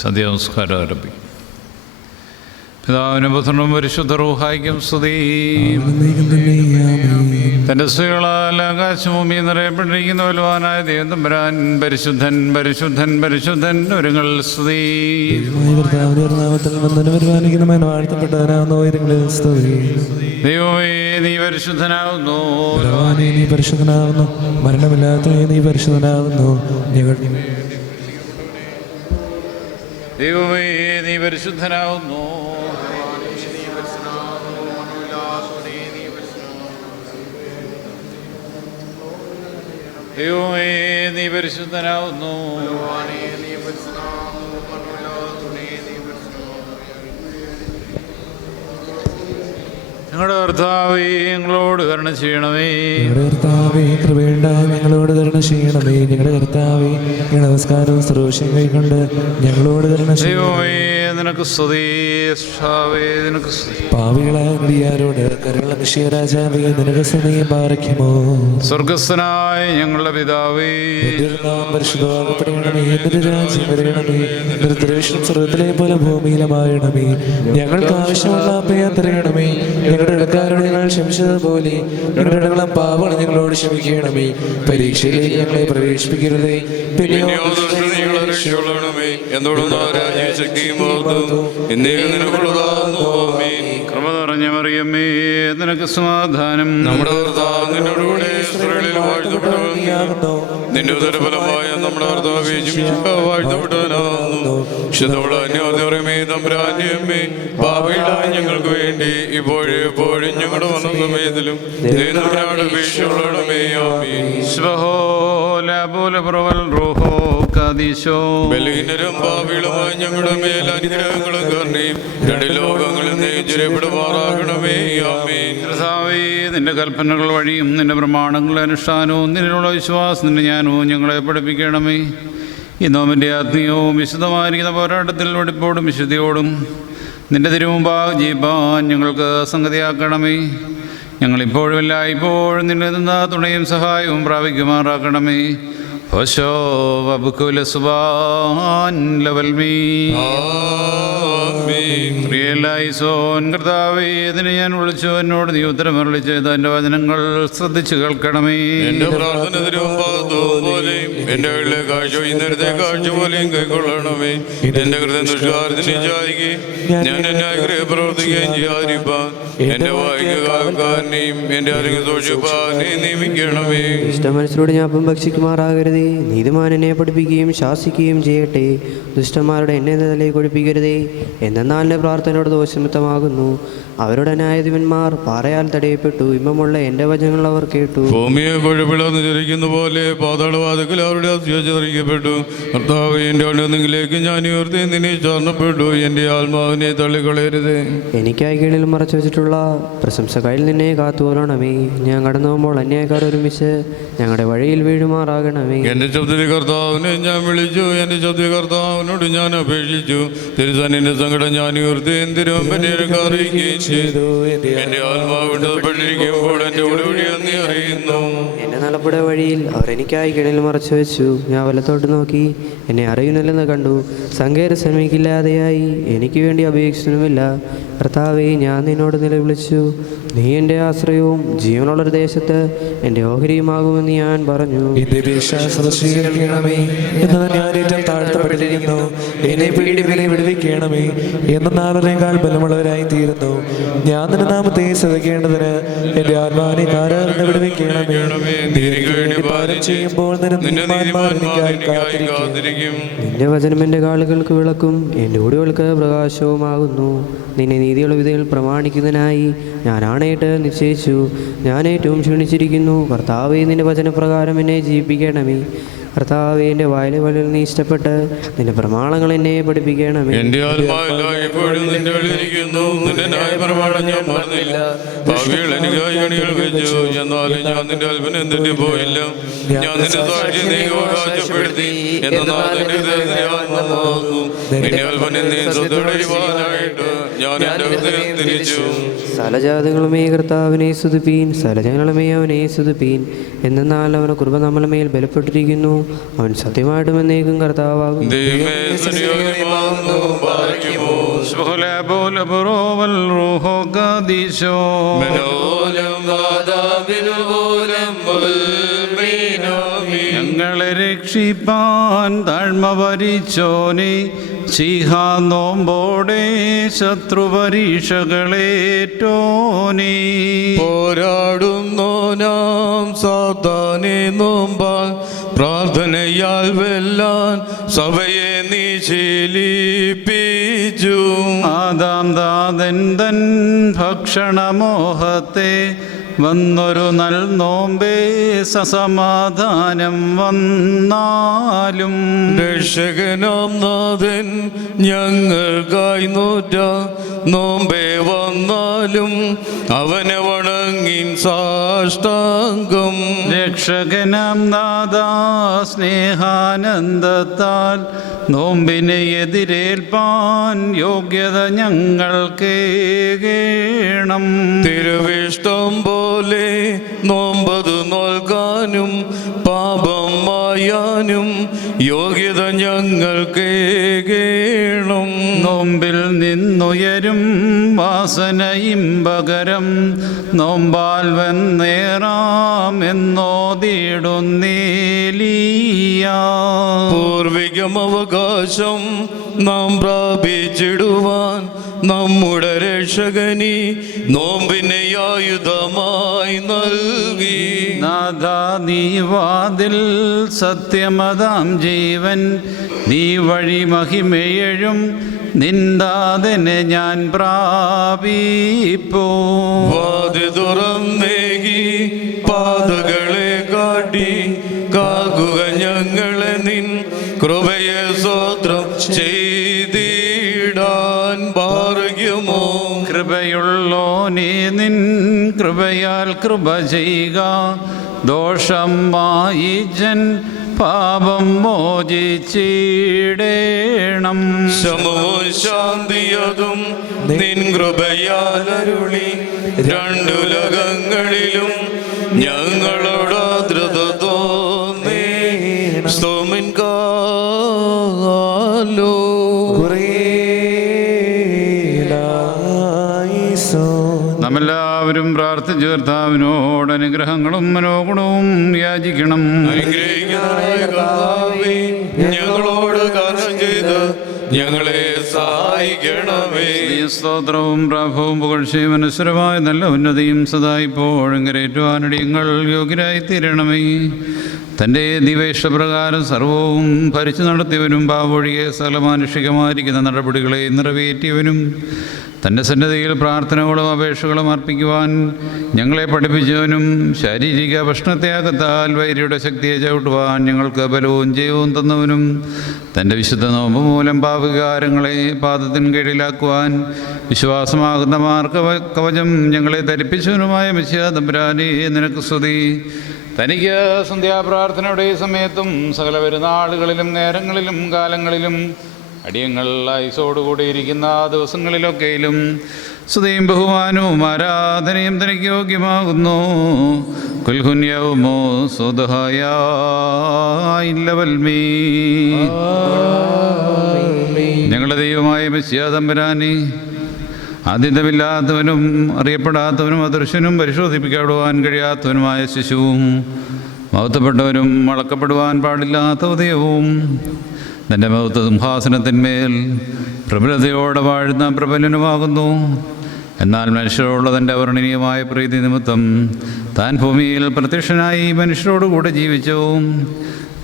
സന്ധ്യാനമസ്കാരം ആരംഭിക്കും. പിതാവിനും പുത്രനും പരിശുദ്ധ റൂഹായിക്കും സ്തുതി. തൻ്റെ സ്ത്രീകളാൽ ആകാശഭൂമി നിറയപ്പെട്ടിരിക്കുന്ന ബലവാനായ ദൈവം തമ്പുരാൻ പരിശുദ്ധൻ പരിശുദ്ധൻ പരിശുദ്ധൻ ഒരുങ്ങൾ സ്തുതി. ദൈവമേ നീ പരിശുദ്ധനാകുന്നു, നീ പരിശുദ്ധനാകുന്നു, മരണമില്ലാത്ത നീ പരിശുദ്ധനാകുന്നു. ദൈവമേ നീ പരിശുദ്ധനാകുന്നു, ദൈവമേ നീ പരിശുദ്ധനാകുന്നു. ഞങ്ങളുടെ കർത്താവേ ഞങ്ങളോട് കരുണ ചെയ്യണമേ. ഞങ്ങളുടെ കർത്താവേ കൃപയുണ്ട ഞങ്ങളോട് കരുണ ചെയ്യണമേ. ഞങ്ങളുടെ കർത്താവേ നമസ്കാരവും സർവ്വശം കൈക്കൊണ്ട് ഞങ്ങളോട് കരുണ ചെയ്യണമേ. നിനക്ക് സ്തുതി, നിനക്ക് സ്തുതി. പാവികളായ നടിയാരോട് കരുണ മിശിഹ രാജാവേ നിനക്ക് സ്തുതിയും പാറയ്ക്കുമോ. സ്വർഗസ്ഥനായ ഞങ്ങളുടെ പിതാവേ, പരിശുദ്ധമാകപ്പെടണമേ. നിന്റെ രാജ്യം വരണമേ. നിന്റെ തിരുവിഷ്ടം സ്വർഗ്ഗത്തിലെ പോലെ ഭൂമിയിലുമാകണമേ. ഞങ്ങൾക്ക് ആവശ്യമുള്ള അഭയം തരണമേ. ഞങ്ങളുടെ ഇടക്കാരോട് ഞങ്ങൾ ക്ഷമിച്ചതുപോലെ ഞങ്ങളുടെ ഇടങ്ങളും പാവങ്ങൾ ഞങ്ങളോട് ക്ഷമിക്കണമേ. പരീക്ഷയിലേക്ക് ഞങ്ങളെ പ്രവേശിപ്പിക്കരുതേ, പിന്നെയോ കൃപ നിറഞ്ഞ മറിയമേ നിനക്ക് സമാധാനം. നമ്മുടെ കർത്താവിനോടുകൂടെ നിന്റെ ഉദരഫലമായ നമ്മുടെ വാഴ്ത്തപ്പെട്ടവനാകുന്നു. പാപികളായ ഞങ്ങൾക്ക് വേണ്ടി ഇപ്പോഴും എപ്പോഴും ഞങ്ങളുടെ വന്നസമയത്തിലും ബലഹീനരും പാപികളുമായി ഞങ്ങളുടെ മേൽ അനുഗ്രഹങ്ങളും കരുണയും രണ്ട് ലോകങ്ങളിൽ നെയ്ചര്യപ്പെടുമാറാകണമേ. ആമേൻ. നിന്റെ കൽപ്പനകൾ വഴിയും നിന്റെ പ്രമാണങ്ങളുടെ അനുഷ്ഠാനവും നിന്നുള്ള വിശ്വാസം നിന്റെ ജ്ഞാനവും ഞങ്ങളെ പഠിപ്പിക്കണമേ. ഈ നോമിൻ്റെ ആത്മീയവും വിശുദ്ധമായിരിക്കുന്ന പോരാട്ടത്തിൽ വെടിപ്പോടും വിശുദ്ധിയോടും നിന്റെ തിരുമുമ്പാകെ ജീവിപ്പാൻ ഞങ്ങൾക്ക് സംഗതിയാക്കണമേ. ഞങ്ങളിപ്പോഴും എല്ലായ്പ്പോഴും നിന്നെ നിന്ന തുണയും സഹായവും പ്രാപിക്കുമാറാക്കണമേ. കർത്താവേ ഇതിനെ ഞാൻ വിളിച്ചു, എന്നോട് നീ ഉത്തരമരുളി ചെയ്ത എൻ്റെ വചനങ്ങൾ ശ്രദ്ധിച്ചു കേൾക്കണമേ. എന്റെ പ്രാർത്ഥന പോലെയും എന്റെ കാഴ്ച ഇന്നത്തെ കാഴ്ച പോലെയും കൈക്കൊള്ളണമേ. എന്റെ ഹൃദയം ദുഷ്കാരത്തിന് വിചാരിക്കുകയും ഞാൻ എന്നെ പ്രവർത്തിക്കുകയും ചെയ്യാതിരിപ്പാൻ എന്റെ വായിക്കാരനെയും എന്റെ അറിവ് ദോഷിപ്പാനെയും നിയമിക്കണമേ. ഇഷ്ടമനുഷ്യരോട് ഞാൻ ഭക്ഷിക്കുമാറാകരുതേ. നീതിമാനെ പഠിപ്പിക്കുകയും ശാസിക്കുകയും ചെയ്യട്ടെ. ദുഷ്ടന്മാരുടെ എന്നെ തലയിൽ കൊഴിപ്പിക്കരുതേ. എന്നാൽ എൻ്റെ പ്രാർത്ഥനയോട് ദോഷമിത്തമാകുന്നു. അവരുടെ ന്യായാധിപന്മാർ പാറയാൽ തടയപ്പെട്ടു. ഇമ്പമുള്ള എൻ്റെ വചനങ്ങൾ അവർ കേട്ടു. ഭൂമിയെ കൊഴുപ്പിളർന്ന് ചരിക്കുന്ന പോലെ പാതാളവാദത്തിൽ അവരുടെ അത്യാചരിക്കപ്പെട്ടു. കർത്താവ് എൻ്റെ അണെന്നെങ്കിലേക്ക് ഞാൻ ഉയർത്തി നിന്നെ ചാർന്നപ്പെട്ടു. എൻ്റെ ആത്മാവിനെ തള്ളിക്കളയരുതേ. എനിക്കായി കീഴിൽ മറച്ചു വെച്ചിട്ടുള്ള പ്രശംസ കയ്യിൽ നിന്നെ കാത്തുകൊള്ളണമേ. ഞാൻ കടന്നു പോകുമ്പോൾ അന്യായക്കാർ ഒരുമിച്ച് ഞങ്ങളുടെ വഴിയിൽ വീഴുമാറാകണമേ. എൻ്റെ ശബ്ദത്തിൽ കർത്താവിനെ ഞാൻ വിളിച്ചു, എൻ്റെ ശബ്ദ കർത്താവിനോട് ഞാൻ അപേക്ഷിച്ചു. തിരുസന്നിന്റെ സങ്കടം ഞാൻ ഉയർത്തി അറിയിക്കുകയും ചെയ്തു. എൻ്റെ ആത്മാവ് വിടപ്പെട്ടിരിക്കുമ്പോൾ എൻ്റെ ഉടവഴി നീ അറിയുന്നു. എൻ്റെ നടപ്പുടെ വഴിയിൽ അവർ എനിക്കായി കിണൽ മറച്ചു വെച്ചു. ഞാൻ വലത്തോട്ട് നോക്കി, എന്നെ അറിയുന്നില്ലെന്ന് കണ്ടു. സങ്കേത ശ്രമിക്കില്ലാതെയായി, എനിക്ക് വേണ്ടി അപേക്ഷിക്കുന്നുമില്ല. കർത്താവേ, ഞാൻ നിന്നോട് നിലവിളിച്ചു. നീ എൻ്റെ ആശ്രയവും ജീവനുള്ളൊരു ദേശത്ത് എൻ്റെ ഓഹരിയുമാകുമെന്ന് ഞാൻ പറഞ്ഞു. എന്നെ പീഡിപ്പിനെ വിടുവിക്കണമേ. എന്നേക്കാൾ ബലമുള്ളവരായി തീരുന്നു. ഞാൻ നിന്റെ നാമത്തെ ശ്രദ്ധിക്കേണ്ടതിന് എൻ്റെ ആത്മാവിനെ കാരാഗ്രഹം വിടുവിക്കണമേ. ചെയ്യുമ്പോൾ നിന്റെ വചനം എൻ്റെ കാലുകൾക്ക് വിളക്കും എൻ്റെ ഒടികൾക്ക് പ്രകാശവുമാകുന്നു. നിന്നെ നീതിയുള്ള വിധയിൽ പ്രമാണിക്കുന്നതിനായി ഞാൻ ആണയിട്ട് നിശ്ചയിച്ചു. ഞാൻ ഏറ്റവും ക്ഷീണിച്ചിരിക്കുന്നു. കർത്താവേ, നിന്റെ വചനപ്രകാരം എന്നെ ജീവിപ്പിക്കണമേ. കർത്താവേ, എൻ്റെ വായിലെ വലയിൽ നീ ഇഷ്ടപ്പെട്ട് നിന്റെ പ്രമാണങ്ങൾ എന്നെ പഠിപ്പിക്കണമേ. എൻ്റെ ആത്മാവെപ്പോഴും നിന്റെ വെളിയിരിക്കുന്നു. നിന്റെ ന്യായപ്രമാണം ഞാൻ മറന്നില്ല. പാപികൾ എനിക്കായി അണികൾ വെച്ചു, എന്നാലും ഞാൻ നിന്റെ അൽപ്പനം തെറ്റിപ്പോയില്ല. ഞാൻ നിന്റെ സാക്ഷി നീ അവകാശപ്പെടുത്തി. എന്നാൽ നിന്റെ അൽപ്പനം നീ സ്വന്തമായിട്ട് ഞാൻ എൻ്റെ ഹൃദയം തിരിച്ചു. സകലജാതങ്ങളുമേ കർത്താവിനെ സ്തുതിപ്പീൻ. സകലജനങ്ങളുമേ അവനെ സ്തുതിപ്പീൻ. എന്നാൽ അവന് കൃപ നമ്മുടെ മേൽ ബലപ്പെട്ടിരിക്കുന്നു. അവൻ സത്യമായിട്ടും എന്നേക്കും കർത്താവാകും. ദൈവമേ സ്തുതിയോഗ്യമാകുന്നു, പാലിക്കുമോ. മനോലം വാദാബിനുപോലം മുൽമീനാമി. ഞങ്ങളെ രക്ഷിപ്പാൻ താഴ്മ വരിച്ചോനെ, സിഹാ നോമ്പോടെ ശത്രുപരീക്ഷകളേറ്റോനെ. പോരാടുന്നോ നാം സാത്താനെ നോമ്പാൽ, പ്രാർത്ഥനയാൽ വെല്ലാൻ സഭയെ നീ ശീലിപ്പിച്ചു. ആദാം ദാതൻ തൻ ഭക്ഷണമോഹത്തെ വന്നൊരു നൽ നോമ്പേ സസമാധാനം വന്നാലും. രക്ഷകനാം നാഥൻ ഞങ്ങൾക്കായി നോറ്റ നോമ്പേ വന്നാലും അവനെ വണങ്ങിൻ സാഷ്ടാംഗം. രക്ഷകനാം നാഥാ സ്നേഹാനന്ദത്താൽ നോമ്പിനെ എതിരേൽപ്പാൻ യോഗ്യത ഞങ്ങൾക്കേകേണം. തിരുവിഷ്ടം പോലെ നോമ്പതു നോൽക്കാനും പാപം മായാനും യോഗ്യത ഞങ്ങൾക്കേകേണം. നോമ്പിൽ നിന്നുയരും വാസനയും പകരം നോമ്പാൽ വന്നേറാം എന്നോതിടുന്നേലിയ. പൂർവികം അവകാശം നാം പ്രാപിച്ചിടുവാൻ നമ്മുടെ രക്ഷകനി നോമ്പിനെ ആയുധമായി നൽകി. നാഥാ നീ വാതിൽ സത്യമതാം ജീവൻ, നീ വഴി മഹിമയഴും നിന്ദാതനെ ഞാൻ പ്രാപിപ്പോ. വാതി തുറന്നേകി പാതകളെ കാട്ടി കാക്കുക ഞങ്ങളെ നിൻ കൃപയെ സ്വോത്രം ചെയ്തിടാൻ ഭാഗ്യമോ. കൃപയുള്ളോനേ നിൻ കൃപയാൽ കൃപ ചെയ്യുക, ദോഷം മായിച്ചൻ പാപം മോചിച്ചിടേണം. ശമവും ശാന്തിയതും നിൻ കൃപയാൽ അരുളി രണ്ടുലകങ്ങളിലും ഞങ്ങളോട് ധൃത തോന്നേ. സ്തോമിൻ കാലോ നാമെല്ലാവരും പ്രാർത്ഥിച്ചു കർത്താവിനോട് അനുഗ്രഹങ്ങളും മനോഗുണവും യാചിക്കണം. അനുഗ്രഹിക്കുന്നതായ കർത്താവേ, ഞങ്ങളോട് കരുണ ചെയ്ത് ഞങ്ങളെ സഹായിക്കണമേ. സ്തോത്രവും പ്രാഭവും പുകഴ്ചയും അനശ്വരമായ നല്ല ഉന്നതിയും സദാ ഇപ്പോഴും കരയേറ്റുവാനടിയങ്ങൾ യോഗ്യരായി തീരണമേ. തൻ്റെ ദിവ്യേഷ്ടപ്രകാരം സർവവും ഭരിച്ചു നടത്തിയവനും പാവൊഴികെ സകലമാനുഷികമായിരിക്കുന്ന നടപടികളെ നിറവേറ്റിയവനും തൻ്റെ സന്നദ്ധയിൽ പ്രാർത്ഥനകളും അപേക്ഷകളും അർപ്പിക്കുവാൻ ഞങ്ങളെ പഠിപ്പിച്ചവനും ശാരീരിക ഭക്ഷണത്തെ അകത്താൽ വൈരിയുടെ ശക്തിയെ ചവിട്ടുവാൻ ഞങ്ങൾക്ക് ബലവും ജയവും തന്നവനും തൻ്റെ വിശുദ്ധ നോമ്പ് മൂലം പാപവികാരങ്ങളെ പാദത്തിന് കീഴിലാക്കുവാൻ വിശ്വാസമാകുന്ന കവചം ഞങ്ങളെ ധരിപ്പിച്ചവനുമായ മിശിഹാ തമ്പുരാനേ, നിനക്ക് സ്തുതി. തനിക്ക് സന്ധ്യാപ്രാർത്ഥനയുടെ സമയത്തും സകല പെരുന്നാളുകളിലും നേരങ്ങളിലും കാലങ്ങളിലും അടിയങ്ങൾ ആയുസോടുകൂടിയിരിക്കുന്ന ദിവസങ്ങളിലൊക്കെയിലും സ്തുതിയും ബഹുമാനവും ആരാധനയും തനിക്ക് യോഗ്യമാകുന്നു. കുൽഹുന്യവുമോ സ്വതഹായില്ലവൽമീ. ഞങ്ങളുടെ ദൈവമായ മിശിഹാ തമ്പുരാനേ, ആദ്യന്തമില്ലാത്തവനും അറിയപ്പെടാത്തവനും അദൃശ്യനും പരിശോധിപ്പിക്കപ്പെടുവാൻ കഴിയാത്തവനുമായ ശിശുവും മഹത്വപ്പെട്ടവനും അളക്കപ്പെടുവാൻ പാടില്ലാത്ത ഉദയവും തൻ്റെ മഹത്വ സിംഹാസനത്തിന്മേൽ പ്രബലതയോടെ വാഴുന്ന പ്രബലനുമാകുന്നു. എന്നാൽ മനുഷ്യരോടുള്ള തൻ്റെ അവർണ്ണനീയമായ പ്രീതി നിമിത്തം താൻ ഭൂമിയിൽ പ്രത്യക്ഷനായി മനുഷ്യരോടുകൂടെ ജീവിച്ചു.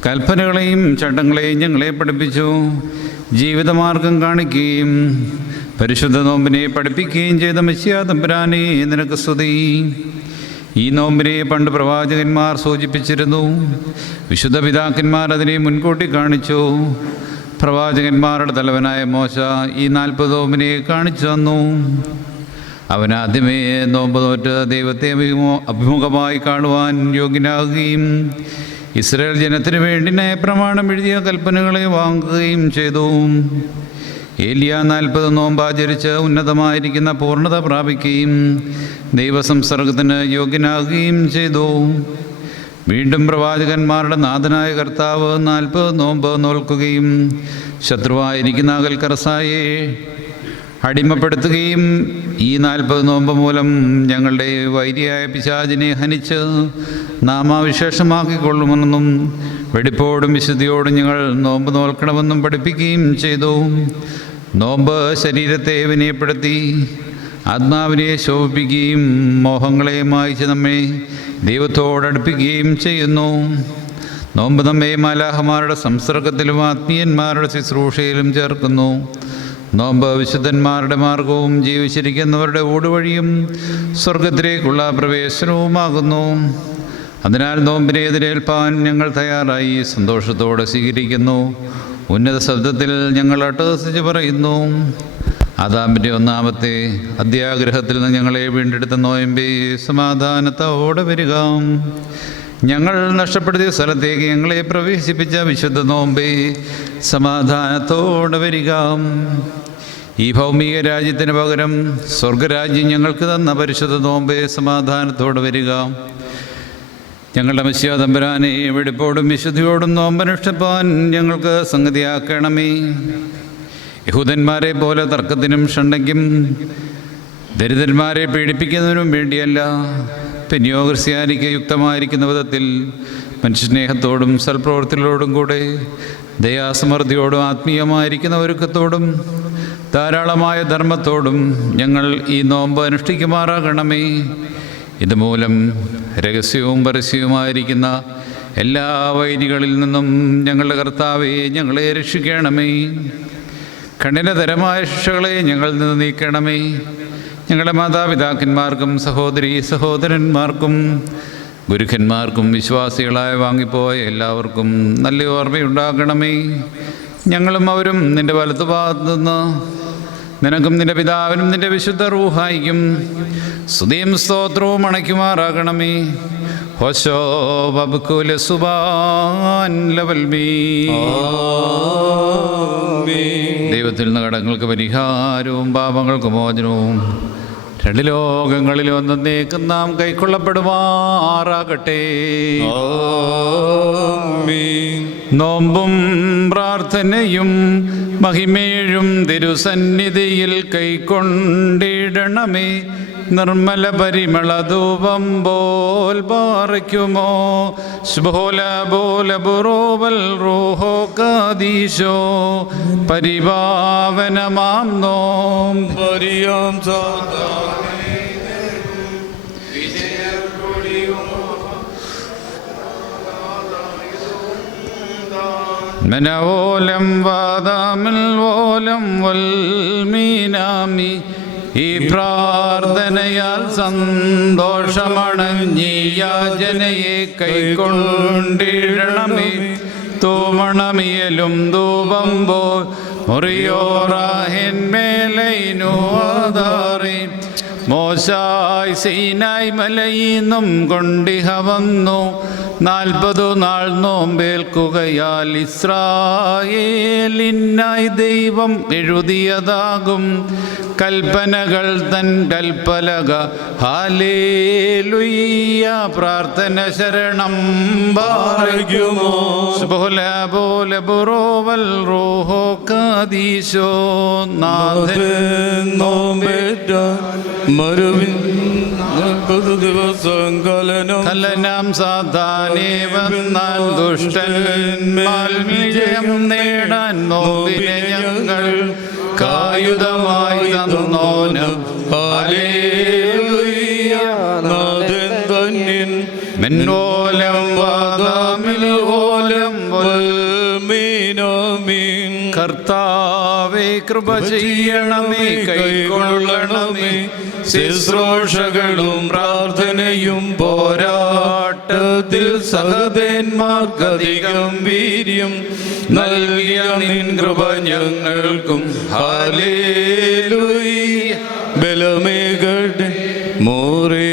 കൽപ്പനകളെയും ചട്ടങ്ങളെയും ഞങ്ങളെ പഠിപ്പിച്ചു. ജീവിതമാർഗം കാണിക്കുകയും പരിശുദ്ധ നോമ്പിനെ പഠിപ്പിക്കുകയും ചെയ്ത മിശിഹാ തമ്പുരാനേ, നിനക്ക് സ്തുതി. ഈ നോമ്പിനെ പണ്ട് പ്രവാചകന്മാർ സൂചിപ്പിച്ചിരുന്നു. വിശുദ്ധ പിതാക്കന്മാർ അതിനെ മുൻകൂട്ടി കാണിച്ചു. പ്രവാചകന്മാരുടെ തലവനായ മോശ ഈ 40 നോമ്പിനെ കാണിച്ചു തന്നു. അവൻ ആദ്യമേ നോമ്പ് നോറ്റ് ദൈവത്തെ അഭിമുഖമായി കാണുവാൻ യോഗ്യനാകുകയും ഇസ്രായേൽ ജനത്തിനു വേണ്ടി ന്യായപ്രമാണം എഴുതിയ കൽപ്പനകളെ വാങ്ങുകയും ചെയ്തു. ഏലിയ 40 നോമ്പ് ആചരിച്ച് ഉന്നതമായിരിക്കുന്ന പൂർണ്ണത പ്രാപിക്കുകയും ദൈവസംസർഗത്തിന് യോഗ്യനാകുകയും ചെയ്തു. വീണ്ടും പ്രവാചകന്മാരുടെ നാഥനായ കർത്താവ് 40 നോമ്പ് നോൽക്കുകയും ശത്രുവായിരിക്കുന്ന അകൽക്കറസായെ അടിമപ്പെടുത്തുകയും ഈ 40 നോമ്പ് മൂലം ഞങ്ങളുടെ വൈരിയായ പിശാചിനെ ഹനിച്ച് നാമാവിശേഷമാക്കിക്കൊള്ളുമെന്നും വെടിപ്പോടും വിശുദ്ധിയോടും ഞങ്ങൾ നോമ്പ് നോൽക്കണമെന്നും പഠിപ്പിക്കുകയും ചെയ്തു. നോമ്പ് ശരീരത്തെ വിനയപ്പെടുത്തി ആത്മാവിനെ ശോഭിപ്പിക്കുകയും മോഹങ്ങളെ മായ്ച്ച് നമ്മെ ദൈവത്തോടടുപ്പിക്കുകയും ചെയ്യുന്നു. നോമ്പ് നമ്മെ മാലാഹമാരുടെ സംസർഗത്തിലും ആത്മീയന്മാരുടെ ശുശ്രൂഷയിലും ചേർക്കുന്നു. നോമ്പ് വിശുദ്ധന്മാരുടെ മാർഗവും ജീവിച്ചിരിക്കുന്നവരുടെ ഊടുവഴിയും സ്വർഗത്തിലേക്കുള്ള പ്രവേശനവുമാകുന്നു. അതിനാൽ നോമ്പിനെ എതിരേൽപ്പാൻ ഞങ്ങൾ തയ്യാറായി സന്തോഷത്തോടെ സ്വീകരിക്കുന്നു. ഉന്നത ശബ്ദത്തിൽ ഞങ്ങൾ അട്ടഹസിച്ച് പറയുന്നു: ആദാമിൻ്റെ 1-ാമത്തെ അത്യാഗ്രഹത്തിൽ നിന്ന് ഞങ്ങളെ വീണ്ടെടുത്ത നോയമ്പേ, സമാധാനത്തോടെ വരിക. ഞങ്ങൾ നഷ്ടപ്പെടുത്തിയ സ്ഥലത്തേക്ക് ഞങ്ങളെ പ്രവേശിപ്പിച്ച വിശുദ്ധ നോമ്പേ, സമാധാനത്തോടെ വരിക. ഈ ഭൗമിക രാജ്യത്തിന് പകരം സ്വർഗരാജ്യം ഞങ്ങൾക്ക് തന്ന പരിശുദ്ധ നോമ്പേ, സമാധാനത്തോടെ വരിക. ഞങ്ങളുടെ മെസ്സിയ തമ്പുരാനെ വെടിപ്പോടും വിശുദ്ധിയോടും നോമ്പനുഷ്ഠിപ്പാൻ ഞങ്ങൾക്ക് സംഗതിയാക്കണമേ. യഹൂദന്മാരെ പോലെ തർക്കത്തിനും ഷണ്ടയ്ക്കും ദരിദ്രന്മാരെ പീഡിപ്പിക്കുന്നതിനും വേണ്ടിയല്ല, പെനിയോ ക്രിസ്ത്യാനിക്ക് യുക്തമായിരിക്കുന്ന വിധത്തിൽ മനുഷ്യസ്നേഹത്തോടും സൽപ്രവൃത്തികളോടും കൂടെ ദയാസമൃദ്ധിയോടും ആത്മീയമായിരിക്കുന്ന ഒരുക്കത്തോടും ധാരാളമായ ധർമ്മത്തോടും ഞങ്ങൾ ഈ നോമ്പ് അനുഷ്ഠിക്കുമാറാകണമേ. ഇതുമൂലം രഹസ്യവും പരസ്യവുമായിരിക്കുന്ന എല്ലാ വൈരികളിൽ നിന്നും ഞങ്ങളുടെ കർത്താവെ ഞങ്ങളെ രക്ഷിക്കണമേ. കഠിനതരമായ ശിക്ഷകളെ ഞങ്ങളിൽ നിന്ന് നീക്കണമേ. ഞങ്ങളുടെ മാതാപിതാക്കന്മാർക്കും സഹോദരീ സഹോദരന്മാർക്കും ഗുരുക്കന്മാർക്കും വിശ്വാസികളായ വാങ്ങിപ്പോയ എല്ലാവർക്കും നല്ല ഓർമ്മയുണ്ടാകണമേ. ഞങ്ങളും അവരും നിൻ്റെ വലത്തുഭാഗത്തു നിന്ന് നിനക്കും നിൻ്റെ പിതാവിനും നിൻ്റെ വിശുദ്ധ റൂഹായിക്കും സ്തുതിയും സ്തോത്രവും അണയ്ക്കുമാറാകണമേ. ഹോശോ വബ്കുല സുബാൻ ലവൽമീ. ദൈവത്തിൽ നിന്ന് കടങ്ങൾക്ക് പരിഹാരവും പാപങ്ങൾക്ക് മോചനവും 2 ലോകങ്ങളിലും ഒന്നേക്കും നാം കൈക്കൊള്ളപ്പെടുമാറാകട്ടെ. നോമ്പും പ്രാർത്ഥനയും മഹിമേഴും തിരുസന്നിധിയിൽ കൈക്കൊണ്ടിടണമേ. നിർമ്മല പരിമള ധൂപം പോൽ പാറയ്ക്കുമോ ശുഭോല ബോല ബുറോവൽ റൂഹോ കാദീശോ. പരിപാവനമാം നോം പരിയാം മനവോലം വാദാമിൽ ഓലം വൽമീനാമി. ഈ പ്രാർത്ഥനയാൽ സന്തോഷമണഞ്ഞി യാചനയെ കൈക്കൊണ്ടിടണമേ. തൂമണമിയലും ധൂപം പോൽ മുറിയോറാഹിന്മേലൈനുവാദാറി. മോശായ് സീനായ് മലയിന്നും കൊണ്ടിഹ വന്നു. 40 നാൾ നോമ്പേൽക്കുകയാൽ ഇസ്രായേലിനായി ദൈവം എഴുതിയതാകും കൽപ്പനകൾ തൻ കൽപ്പലക. ഹാലേലുയ്യ. പ്രാർത്ഥന ശരണം ബാറയ്ക്കുമോ ശുഭോല ബോല ബുറോവൽ റൂഹോ കാദീശോ. നാഥൻ നോമ്പേറ്റ മരുവിൻ 40 ദിവസം കലനം സാധാനേ വന്നാൽ ദുഷ്ടന്മാൽ വിജയം നേടാൻ നോമ്പിനെ ഞങ്ങൾ കായുധമായി തന്നോനും. ഹല്ലേലൂയ. നാഥൻ തന്നിൻ മെന്നോലം വാദാമിൽ ഓലം വൽമീനാമീൻ. കർത്താവേ കൃപ ചെയ്യണമേ, കൈക്കൊള്ളണമേ. ശുശ്രൂഷകളും പ്രാർത്ഥനയും പോരാട്ടത്തിൽ സഹദേന്മാർക്കധികം വീര്യം നൽകിയ നിൻ കൃപ ഞങ്ങൾക്കും. ഹല്ലേലൂയ. ബലമേകട്ടെ മോറിയോരാകെ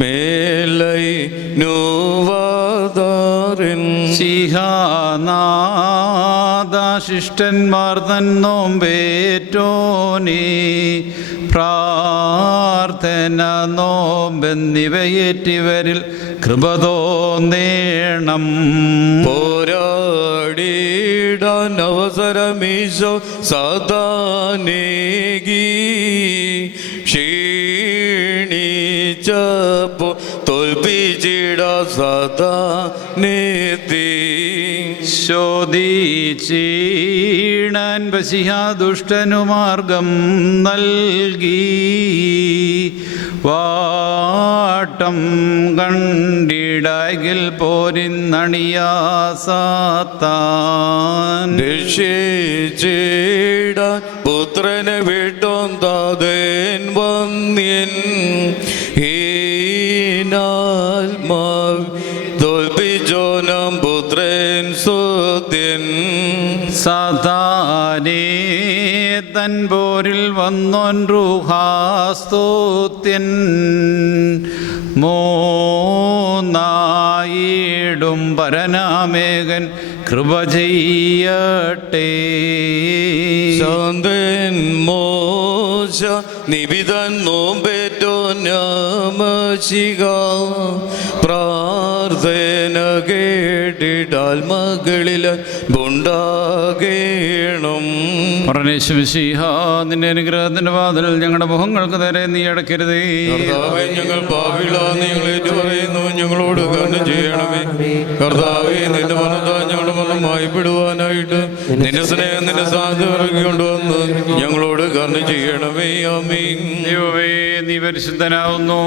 മേലൈ നോവാദാരെ. ആമേൻ. ശിഹാനാദാശിഷ്ടന്മാർ തൻ നോമ്പേറ്റോനീ പ്രാർത്ഥന നോമ്പെന്നിവയേറ്റിവരിൽ കൃപ തോന്നേണം. പോരാടിടാൻ അവസരമീശോ സദാനേകി ക്ഷീണിച്ചപ്പോ തോൽപ്പിച്ചിട സദാ നേത്തി. ശോധിച്ചീണൻ വശിഹാ ദുഷ്ടനു മാർഗം നൽകി വാട്ടം കണ്ടിടാകിൽ പോരിന്നണിയാസാത്താൻ. രക്ഷിച്ചിടാൻ പുത്രനെ വിട്ടോന്താതേൻ വന്യൻ ഹീനാത്മാവ് തോൽപ്പിച്ചോനം പുത്രൻ സുത്യൻ. സാധാനേ തൻ പോരിൽ വന്നോൻ റൂഹാസ്തുത്യൻ മൂന്നായിടും പരനാമേകൻ കൃപ ചെയ്യട്ടെ. ശാന്തൻ മോശ നിബിതൻ നോമ്പേറ്റോ നാമശിക പ്രാർത്ഥന കേട്ടിട്ടാൽ മകളിൽ ഉണ്ടാകേണം. പറഞ്ഞേശുമിശിഹ നിന്റെ അനുഗ്രഹത്തിന്റെ വാതിൽ ഞങ്ങളുടെ മുഖങ്ങൾക്ക് നേരെ നീ അടയ്ക്കരുതേ. കർത്താവേ, ഞങ്ങൾ പാപികളാന്ന് ഞങ്ങൾ ഏറ്റുപറയുന്നു, ഞങ്ങളോട് കരുണ ചെയ്യണമേ. കർത്താവേ, നിന്റെ മനത്താൽ ഞങ്ങളുടെ മനം മായ്പിടുവാനായിട്ട് നിന്റെ സ്നേഹം നിന്റെ സാധ്യത ഇറക്കി കൊണ്ടുവന്ന് ഞങ്ങളോട് കരുണ ചെയ്യണമേ. ആമേൻ. ദൈവമേ, നീ പരിശുദ്ധനാവുന്നു.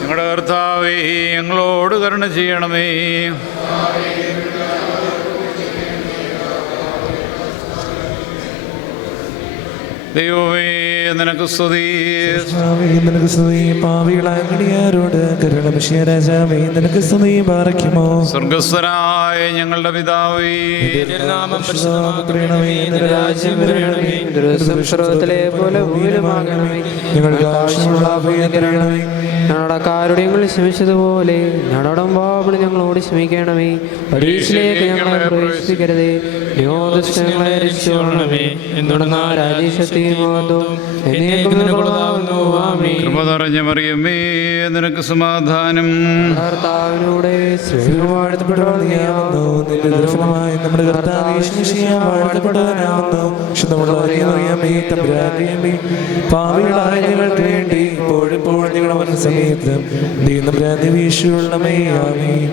ഞങ്ങളുടെ കർത്താവേ, ഞങ്ങളോട് കരുണ ചെയ്യണമേ. ദൈവമേ, നിനക്ക് സ്തുതി. നിനക്ക് സ്തുതി. പാവികളായ അടിയാരോട് കരുണ രാജാവേ നിനക്ക് സ്തുതി. പാറയ്ക്കുമോ സ്വർഗസ്ഥനായ ഞങ്ങളുടെ പിതാവേ, സ്വർഗ്ഗത്തിലെ പോലെ ഭൂമിയിലുമാകണമേ. ഞങ്ങൾക്ക് ആവശ്യമുള്ള അഭയം ഞങ്ങളുടെ കാരുണ്യങ്ങൾ ക്ഷമിച്ചതുപോലെ ഞങ്ങളുടെ പാപങ്ങൾ ഞങ്ങളോട് ക്ഷമിക്കണമേ. പരീക്ഷയിലേക്ക് ഞങ്ങളെ പ്രവേശിപ്പിക്കരുതേ, ദുഷ്ടങ്ങളെ രക്ഷിക്കണമേ. എന്തുടർന്ന രാജ്യശക്തിയും മഹത്വവും എന്നേക്കും നിനക്കുള്ളതാകുന്നു. ആമേൻ. കൃപ നിറഞ്ഞ മറിയമേ, നിനക്ക് സമാധാനം. കർത്താവിനൂടെ വാഴ്ത്തപ്പെട്ടവനാകുന്നു. നിന്റെ ദർശനമായി നമ്മുടെ കർത്താവ് യേശുമിശിഹാ വാഴ്ത്തപ്പെട്ടവനാകുന്നു. ശുദ്ധമുള്ളവരെ അറിയാമേ, തമ്പുരാനെ പാപികളായ ഞങ്ങൾക്ക് വേണ്ടി ഇപ്പോഴും ഞങ്ങളുടെ മനസ്സമയത്തും ദൈവം വീശുള്ളമേ. ആമേൻ.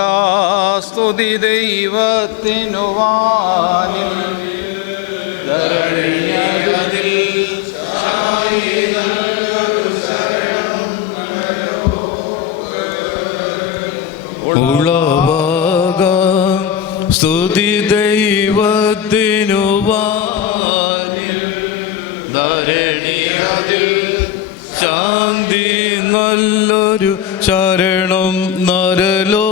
ഉളവാകാസ്തുതി ദൈവത്തിനു വാനിൽ ധരണിയതിൽ ഉളവാകാം സ്തുതി ദൈവത്തിനു വാനിൽ ധരണിയതിൽ ശാന്തി നല്ലൊരു ശരണം നരലോകർക്കും.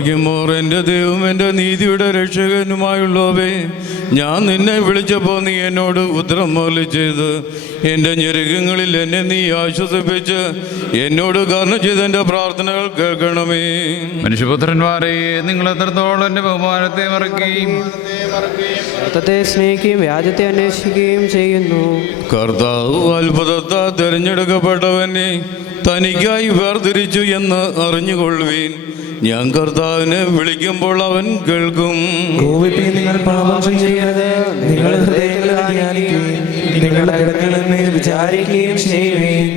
പറയ്ക്കുമോർ എൻ്റെ ദൈവം എൻ്റെ നീതിയുടെ രക്ഷകനുമായുള്ളവേ, ഞാൻ നിന്നെ വിളിച്ചപ്പോൾ നീ എന്നോട് ഉത്തരം അരുളി ചെയ്ത് എൻ്റെ ഞെരുക്കങ്ങളിൽ എന്നെ നീ ആശ്വസിപ്പിച്ച് എന്നോട് കരുണ ചെയ്ത് എൻ്റെ പ്രാർത്ഥനകൾ കേൾക്കണമേ. മനുഷ്യപുത്രന്മാരെ, നിങ്ങൾ എത്രത്തോളം എൻ്റെ ബഹുമാനത്തെ മറക്കുകയും അർത്ഥത്തെ സ്നേഹിക്കുകയും വ്യാജത്തെ അന്വേഷിക്കുകയും ചെയ്യുന്നു. കർത്താവ് അത്ഭുതത്താൽ തിരഞ്ഞെടുക്കപ്പെട്ടവനെ തനിക്കായി വേർതിരിച്ചു എന്ന് അറിഞ്ഞുകൊള്ളുവീൻ. ഞാൻ കർത്താവിനെ വിളിക്കുമ്പോൾ അവൻ കേൾക്കും. കോപിപ്പിൻ, നിങ്ങൾ പാപം ചെയ്യരുത്. നിങ്ങൾ ഹൃദയങ്ങളിൽ ധ്യാനിക്കുകയും നിങ്ങളുടെ കിടക്കകളിൽ വിചാരിക്കുകയും ചെയ്യുകയും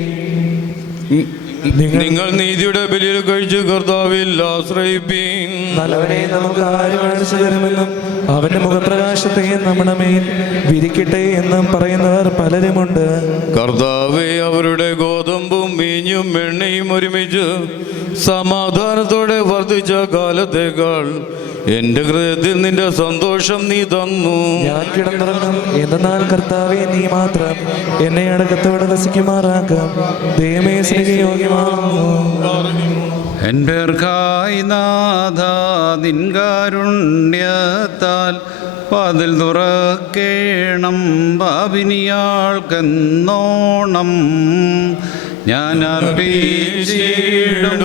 നിങ്ങൾ നീതിയുടെ ബലിയിൽ കഴിച്ച് കർത്താവിൽ ആശ്രയിപ്പീൻ. നല്ലവനെ നമുക്ക് ആര് കാണിച്ചു തരുമെന്നും അവന്റെ മുഖപ്രകാശത്തെ നമ്മുടെ മേൽ വിരിക്കട്ടെ എന്നും പറയുന്നവർ പലരുമുണ്ട്. കർത്താവെ, അവരുടെ ഗോതമ്പും വീഞ്ഞും എണ്ണയും ഒരുമിച്ച് സമാധാനത്തോടെ വർദ്ധിച്ച കാലത്തേക്കാൾ എൻ്റെ ഹൃദയത്തിൽ നിന്റെ സന്തോഷം നീ തന്നു. ഞാൻ കിടന്നുറങ്ങും, എന്നാൽ കർത്താവെ നീ മാത്രം എന്നെ അടക്കത്തോടെ വസിക്കുമാറാക്കാം. ദൈവമേ, സ്നേഹയോഗ്യമാകുന്നു. എൻപേർക്കായി നാഥ നിൻ കാരുണ്യത്താൽ വാതിൽ തുറക്കേണം. പാപിനിയാൾക്കെന്നോണം ഞാൻ അർപ്പിച്ചിടും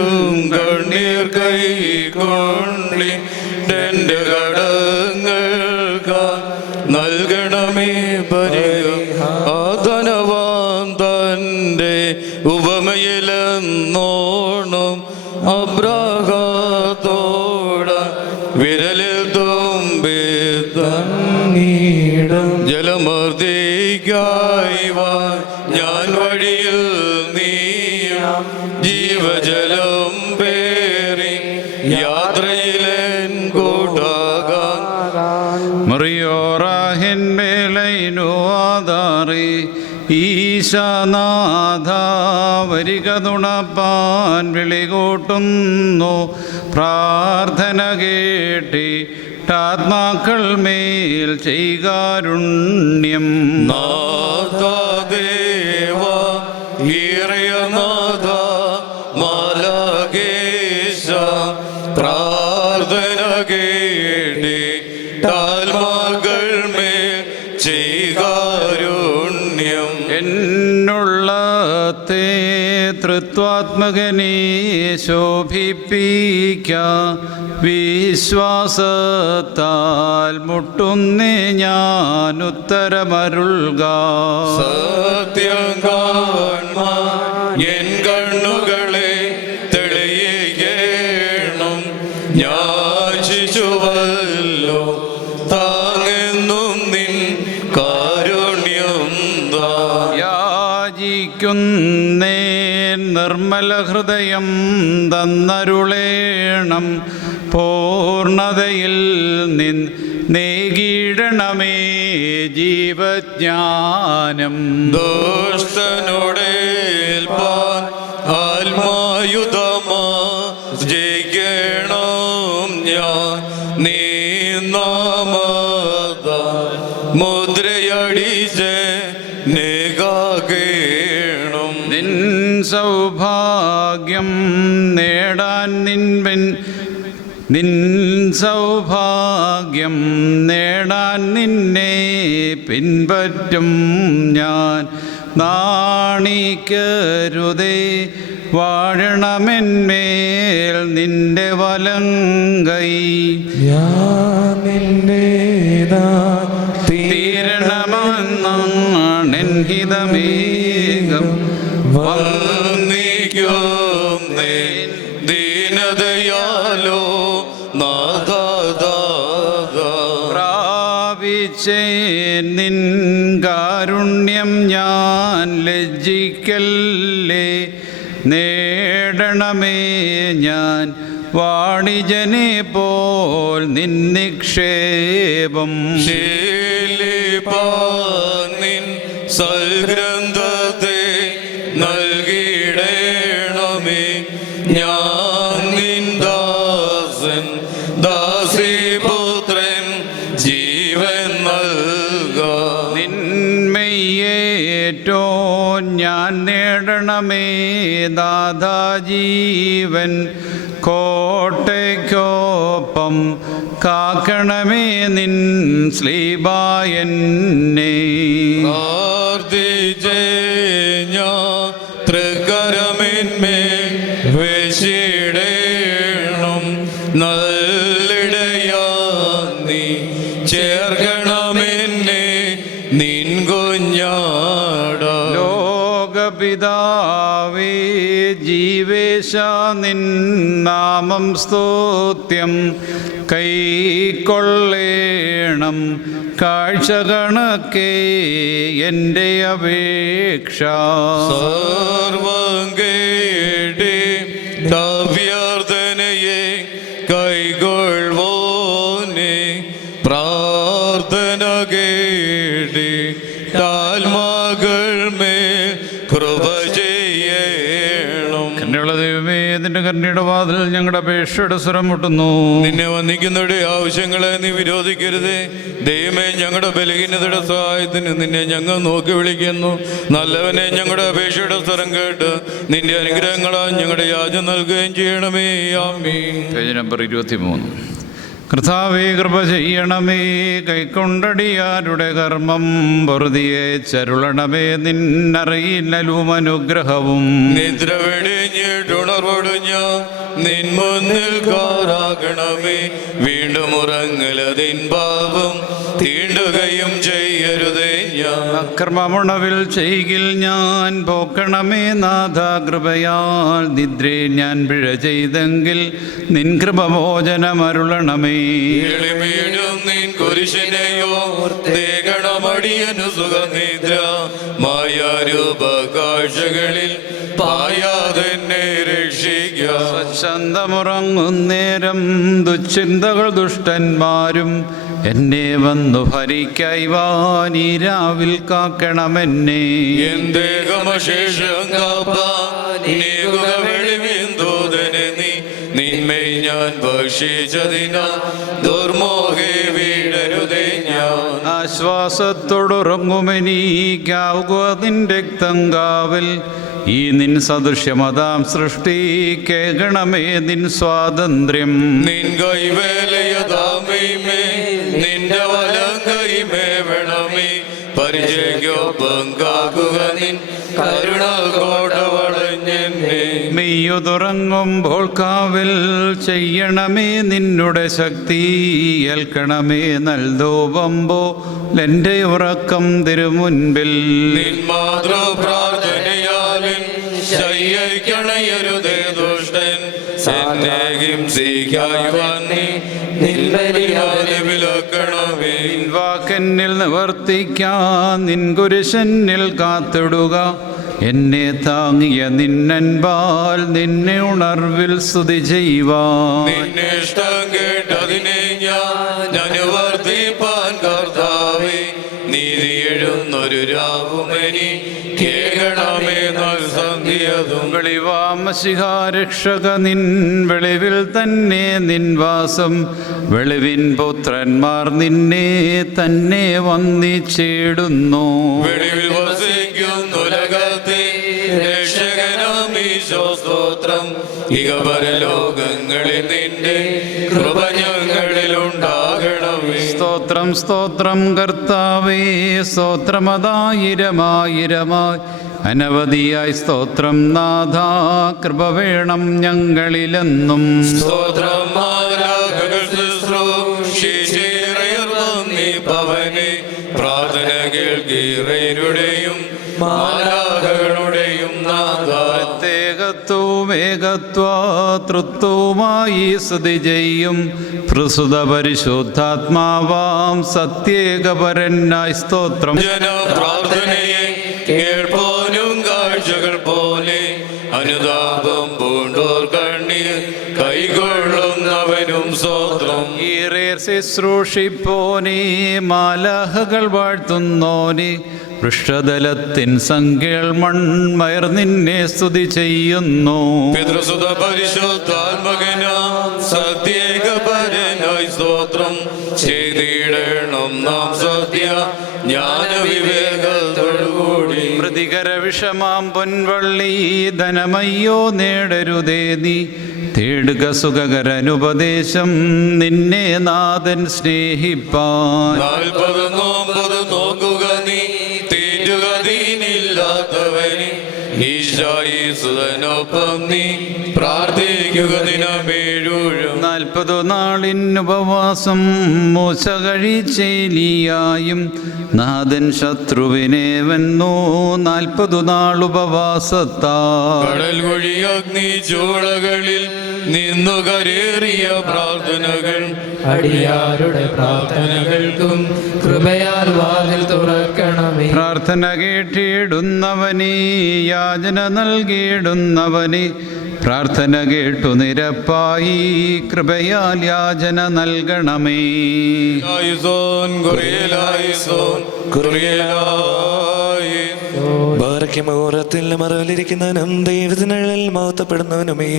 കണ്ണീർ കൈ കൊണ്ടി എൻ്റെ കടങ്ങൾക്ക് നൽകണമേ പരിഹാധനവാൻ തൻ്റെ ഉപമയിലെന്നോണം അബ്രാഹത്തോട് വിരലിൽ തുമ്പിത്തങ്ങീടും ജലമർദ്ദിക്കായി ഞാൻ വഴിയിൽ നീയാം ജീവജലം പേറി യാത്രയിലെൻ കൂട്ടാകാൻ മറിയോറാഹിൻ മേലൈനു ആധാറി ഈശാനാഥ വരിക തുണപ്പാൻ വിളികൂട്ടുന്നു. പ്രാർത്ഥന കേട്ടിട്ടാത്മാക്കൾ മേൽ ചെയ്കാരുണ്യം. നാഥദേവ ഈറയനാഥ മാലാകേശ പ്രാർത്ഥന കേട്ടിട്ടാത്മാക്കൾ മേൽ ചെയ്കാരുണ്യം. എന്നുള്ളത്തെ തൃത്വാത്മകനെ ശോഭിപ്പിക്ക. വിശ്വാസത്താൽ മുട്ടുന്നേ ഞാൻ ഉത്തരമരുൾക. സത്യം കാൺമാൻ എൻ കണ്ണുകളെ തെളിയിക്കണം. ഞാൻ ശിശുവല്ലോ താങ്ങെന്നും നിൻ കാരുണ്യം താ. യാചിക്കുന്നേ നിർമ്മല ഹൃദയം തന്നരുളേണം. പൂർണ്ണതയിൽ നേകിടണമേ ജീവജ്ഞാനം. ദുഷ്ടനോടേൽപ്പാൻ ആത്മായുധമാ ജയിക്കണം ഞാൻ. നീ നാമത മുദ്രയടിച്ച് നേകാകേണം. നിൻ സൗഭാഗ്യം നേടാൻ നിൻ സൗഭാഗ്യം നേടാൻ നിന്നെ പിൻപറ്റും ഞാൻ. നാണിക്കരുതേ വാഴണമെന്മേൽ നിന്റെ വലങ്കൈ. ഞാൻ നിന്റേതാ തീരണമെന്നാണെൻ ഹിതമേകം. വന്നിക്കും ദീനതയാലോ പ്രാപിച്ചേ നിൻ കാരുണ്യം ഞാൻ ലജ്ജിക്കല്ലേ. നേടണമേ ഞാൻ വാണിജനെ പോൽ നിൻ നിക്ഷേപം. നിൻ സൽഗ്രന്ഥത്തെ നൽകിയിടണമേ. ഞാൻ നിൻ ദാസൻ ദാസിപുത്രൻ ജീവൻ നൽകാ. നിന്മയേറ്റോ ഞാൻ നേടണമേ ദാദാ ജീവൻ. കോട്ടയ്ക്കൊപ്പം കാക്കണമേ നിൻ ശ്ലീബായെന്നെ. തൃക്കരമിന്മേൽ വെച്ചിടേണം നല്ലിടയാ നീ ചേർക്കണമെന്നെ നിൻ കുഞ്ഞാട. ലോകപിതാവേ ജീവേശ നിൻ നാമം സ്തുത്യം കൈക്കൊള്ളേണം കാഴ്ച കണക്കേ എൻ്റെ അപേക്ഷ. സർവം കേട്ടി തവ്യർത്ഥനയെ കൈകൊള്ളുവോനെ പ്രാർത്ഥന കേട്ടി താൽമകൾ മേൽ കൃപ ചെയ്യണം. കരുണയുള്ള ദൈവമേ, നിന്റെ കരുണയുടെ വാതിൽ ഞങ്ങളുടെ അപേക്ഷയുടെ സ്വരം മുട്ടുന്നു. നിന്നെ വന്ദിക്കുന്നവരുടെ ആവശ്യങ്ങളെ നീ വിരോധിക്കരുതേ. ദൈവമേ, ഞങ്ങളുടെ ബലഹീനതയുടെ സഹായത്തിന് നിന്നെ ഞങ്ങൾ നോക്കി വിളിക്കുന്നു. നല്ലവനെ, ഞങ്ങളുടെ അപേക്ഷയുടെ സ്വരം കേട്ട് നിന്റെ അനുഗ്രഹങ്ങളാൽ ഞങ്ങളുടെ യാചന നൽകുകയും ചെയ്യണമേ. ആമീൻ. Page number 23. കർത്താവേ കൃപ ചെയ്യണമേ, കൈക്കൊണ്ടടിയാരുടെ കർമ്മം പൊറുതിയെ ചരുളണമേ, നിന്നറിയില്ലലും അനുഗ്രഹവും. നിദ്ര വെടിഞ്ഞിട്ടുണർവൊടുഞ്ഞ നിൻ മുന്നിൽ കാറാകണമേ, വീണ്ടും ഉറങ്ങലതിൻ പാപം തീണ്ടുകയും ചെയ്യരുതേ ഞാൻ. അക്രമമുണവിൽ ചെയ്യിൽ ഞാൻ പോക്കണമേ നാഥ, കൃപയാൽ നിദ്രേ ഞാൻ പിഴ ചെയ്തെങ്കിൽ നിൻ കൃപമോചനമരുളണമേ. എളിമീടും നിൻ കുരിശിനെയോ തേകണമടിയനു സുഖനിദ്ര, മായാരൂപ കാഴ്ചകളിൽ പായാതെന്നെ രക്ഷിക്കാം. സ്വച്ഛന്തമുറങ്ങുന്നേരം ദുശ്ചിന്തകൾ ദുഷ്ടന്മാരും എന്നെ വന്നു ഭരിക്കൈവാൻ ഈ രാവിൽ കാക്കണമെന്നെ. ദേഹമശേഷം കാപ്പാനേകുക വെളിവിന്തോദനെ നീ നിന്മേ ഞാൻ ഭക്ഷിച്ചതിനാ ദുർമോഹേ വീടരുതേ ഞാൻ. ആശ്വാസത്തോടുറങ്ങുമെനീക്കാവുക നിന്റെ രക്തങ്കാവൽ, ഈ നിൻ സദൃശ്യമതാം സൃഷ്ടി കേൾക്കണമേ നിൻ സ്വാതന്ത്ര്യം. നിൻ കൈവേലയതാമേ നിന്റെ വലം കൈമേ വേണമേ, പരിചയൊപ്പം കാക്കുക നിൻ കരുണ കോട്ട വളഞ്ഞെന്നെ. മെയ്യുതുറങ്ങുമ്പോൾ കാവൽ ചെയ്യണമേ നിന്നുടെ ശക്തി, ഏൽക്കണമേ നൽതോപമ്പോ എൻ്റെ ഉറക്കം തിരുമുൻപിൽ. നിൻ മാതൃ പ്രാർത്ഥനയാലും ശയ്യക്കണയരുതേ ദുഷ്ടൻ, എന്നെ ഹിംസിക്കായുവാൻ നീ നിൻ ബലിയാലെ വിലക്കണമേ. നിൻ വാക്കെന്നിൽ നിവർത്തിക്കാൻ നിൻ കുരിശന്നിൽ കാത്തിടുക, എന്നെ താങ്ങിയ നിന്നൻപാൽ നിന്നെ ഉണർവിൽ സ്തുതി ചെയ്യുവാൻ. നിന്നെ ഇഷ്ടം കേട്ടതിനെ ഞാൻ അനുവർത്തിപ്പാൻ കർത്താവേ, നീതി എഴുന്നൊരു രാവുമനി കേൾക്കണമേ നൽസന്ധിയതും. വെളിവാമശിഹാരക്ഷക നിൻ വെളിവിൽ തന്നെ നിൻ വാസം, വെളിവിൻ പുത്രന്മാർ നിന്നെ തന്നെ വന്ദിച്ചിടുന്നു. വെളിവിൽ വസിക്കുന്നുലകത്തെ രക്ഷകനാമീശോ സ്തോത്രം, ഇക പരലോകങ്ങളിൽ നിന്റെ കൃപ ഞങ്ങളിലുണ്ടാകണമേ. സ്തോത്രം സ്തോത്രം കർത്താവേ, സ്തോത്രമതായിരമായിരമായി അനവധിയായി സ്തോത്രം നാഥ, കൃപ വേണം ഞങ്ങളിലെന്നും. സ്തോത്രം മാലാഖകൾ ശുശ്രൂഷിച്ചേറെയർവം നീ പവനെ, പ്രാർത്ഥന കേൾക്കീറയുടെയും മാലാഖകളുടെയും നാഥ. പ്രത്യേകത്വവും ഏകത്വതൃത്വവുമായി സ്തുതി ചെയ്യും പ്രസുത പരിശുദ്ധാത്മാവാം സത്യേകപരനായി സ്തോത്രം. ജനപ്രാർത്ഥനയെ കേൾപ്പോനും കാഴ്ചകൾ പോലെ അനുതാപം പൂണ്ടോർ കണ്ണീർ കൈകൊള്ളുന്നവനും സ്തോത്രം. ശുശ്രൂഷിപ്പോനെ മാലാഹകൾ വാഴ്ത്തുന്നോനെ, പൃഷ്ഠതലത്തിൻ സംഖ്യകൾ മൺമയർ നിന്നെ സ്തുതി ചെയ്യുന്നു. പിതൃസുത പരിശുദ്ധാത്മകനാം സത്യേകപരനായി സ്തോത്രം ചെയ്തിടണം നാം സത്യ ജ്ഞാന വിവേകത്തോടുകൂടി. പ്രതികര വിഷമാം പൊൻവള്ളി ധനമയ്യോ നേടരുതേ നീ, തേടുക സുഖകരനുപദേശം നിന്നെ നാഥൻ സ്നേഹിപ്പാൻ. 40 നോമ്പത് നോക്കുക നീ തീറ്റുക ദീനില്ലാത്തവനെ ഈശായി സുതനൊപ്പം നീ പ്രാർത്ഥിക്കുക ദിനമേഴുഴും. 40 നാളിനുപവാസം മോശ കഴിച്ചേലിയായും നാഥൻ ശത്രുവിനെ വെന്നു 40 നാളുപവാസത്താ. കടൽ വഴി അഗ്നി ചൂളകളിൽ നിന്നു കരേറിയ പ്രാർത്ഥനകൾ അടിയാരുടെ പ്രാർത്ഥനകൾക്കും കൃപയാൽ വാതിൽ തുറക്കണമേ. പ്രാർത്ഥന കേട്ടിടുന്നവനെ യാചന നൽകിയിടുന്നവനെ പ്രാർത്ഥന കേട്ടു നിരപ്പായി കൃപയാൽ യാചന നൽകണമേ. ലായിസോൻ കുറിയലായിസോൻ കുറിയലായി. ബാറയ്ക്കുമോറത്തിൽ മറവിലിരിക്കുന്നവനും ദൈവത്തിനുള്ളിൽ മഹത്വപ്പെടുന്നവനുമേ.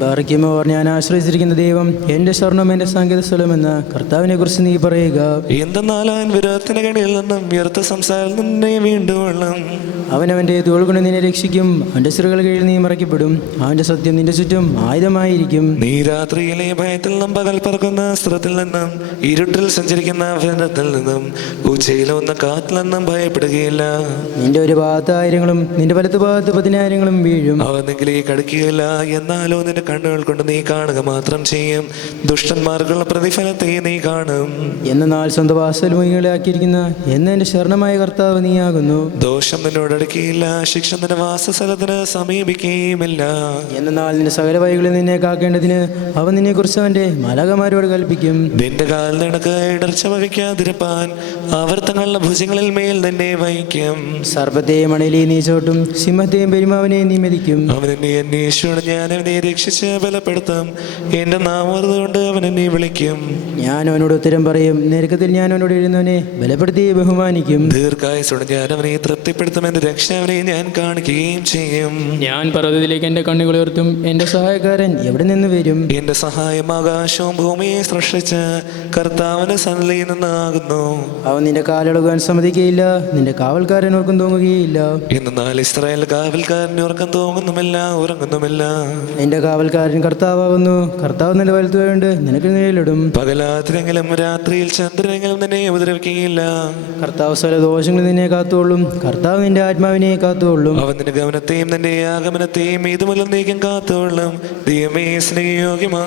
ബാറയ്ക്കുമോർ ഞാൻ ആശ്രയിച്ചിരിക്കുന്ന ദൈവം എൻ്റെ സ്വർണം എൻ്റെ സംഗീത സ്ഥലമെന്ന് കർത്താവിനെ കുറിച്ച് നീ പറയുക. എന്തെന്നാൽ അവൻ വിരോധത്തിന്റെ കണിയിൽ നിന്നും വ്യർത്ഥ സംസാരം നിന്നെ വീണ്ടും വെള്ളം. അവനവൻ്റെ തോൾകൊണ്ട് നിന്നെ രക്ഷിക്കും. അവൻ്റെ സിറുകൾ കീഴിൽ നീ മറയ്ക്കപ്പെടും. അവൻ്റെ സത്യം നിന്റെ ചുറ്റും ആയുധമായിരിക്കും. നീ രാത്രിയിലെ ഭയത്തിൽ നിന്നും പകൽ പറക്കുന്ന അസ്ത്രത്തിൽ നിന്നും ഇരുട്ടിൽ സഞ്ചരിക്കുന്ന വനത്തിൽ നിന്നും ഉച്ചയിലൊന്ന കാറ്റിൽ നിന്നും ഭയപ്പെടുകയില്ല. നിന്റെ ഒരു ഭാഗത്ത് 1000-ങ്ങളും നിന്റെ വലത്ത് ഭാഗത്ത് 10,000-ങ്ങളും വീഴും. അവ നിങ്ങളെ കടിക്കുകയില്ല. എന്നാലോ നിന്റെ കണ്ണുകൾ കൊണ്ട് നീ കാണുക മാത്രം ചെയ്യും. ദുഷ്ടന്മാർക്കുള്ള പ്രതിഫലത്തെ നീ കാണും. എന്നാൽ സ്വന്തം വാസൽമുഖികളെ ആക്കിയിരിക്കുന്ന എന്നെ ശരണമായ കർത്താവ് നീയാകുന്നു. ദോഷം നിന്നോടടുക്കിയില്ല. ശിക്ഷ നിന്റെ വാസസ്ഥലത്തിന് സമീപിക്കുകയുമില്ല. എന്നാൽ നിന്റെ സകല വഴികളിൽ നിന്നെ കാക്കേണ്ടതിന് അവൻ നിന്നെ കുറിച്ച് അവന്റെ മാലാഖമാരോട് കൽപ്പിക്കും. നിന്റെ കാൽ നിനക്ക് ഇടർച്ച വഹിക്കാതിരുപ്പാൻ അവർ തങ്ങളുടെ ഭുജങ്ങളിൽ മേൽ നിന്നെ വഹിക്കും. സർപ്പത്തെയും മണലിയെ നീ ചോട്ടും സിംഹത്തെയും പെരുമാവനെ നീ മെതിക്കും. അവൻ എന്നെ അന്വേഷിച്ചോട് ഞാൻ അവനെ രക്ഷിച്ച് ബലപ്പെടുത്തും. എന്റെ നാമറുകൊണ്ട് അവൻ എന്നെ വിളിക്കും. ഞാൻ അവനോട് ഉത്തരം പറയും. ഞെരുക്കത്തിൽ ഞാൻ അവനോട് എഴുന്നവനെ ബലപ്പെടുത്തി ബഹുമാനിക്കും. ദീർഘായുസ്സോടെ ഞാൻ അവനെ തൃപ്തിപ്പെടുത്തും. എന്റെ രക്ഷ അവനെ ഞാൻ കാണിക്കുകയും ചെയ്യും. ഞാൻ പർവ്വതത്തിലേക്ക് എൻ്റെ കണ്ണുകൾ ഉയർത്തും. എൻ്റെ സഹായക്കാരൻ എവിടെ നിന്ന് വരും? എന്റെ സഹായം ആകാശവും ഭൂമിയെ സൃഷ്ടിച്ച് കർത്താവിന്റെ സന്നിധിയിൽ നിന്നാകുന്നു. അവൻ നിന്റെ കാലിളകുവാൻ സമ്മതിക്കുകയില്ല. നിന്റെ കാവൽക്കാരൻ ഓർക്കും തോന്നുകയില്ല. എന്നാൽ ഇസ്രായേൽ കാവൽക്കാരന് ഉറക്കം തോന്നുന്നുമില്ല, ഉറങ്ങുന്നുമില്ല. നിന്റെ കാവൽക്കാരൻ കർത്താവുന്നു. കർത്താവ് നിന്റെ വലത്തുകൊണ്ട് നിനക്ക് നിഴലിടും. പകലാത്തിലെങ്കിലും രാത്രിയിൽ ചന്ദ്രനെങ്കിലും നിന്നെ ഉപദ്രവിക്കുകയില്ല. കർത്താവ് സകല ദോഷങ്ങളിൽ നിന്നെ കാത്തുകൊള്ളും. കർത്താവ് നിന്റെ ആത്മാവിനെ കാത്തുകൊള്ളും. അവൻ നിന്റെ ഗമനത്തെയും നിന്റെ ആഗമനത്തെയും ഇതുമൂലം നീക്കം കാത്തുകൊള്ളും. ദൈവമേ സ്നേഹയോഗ്യമാ.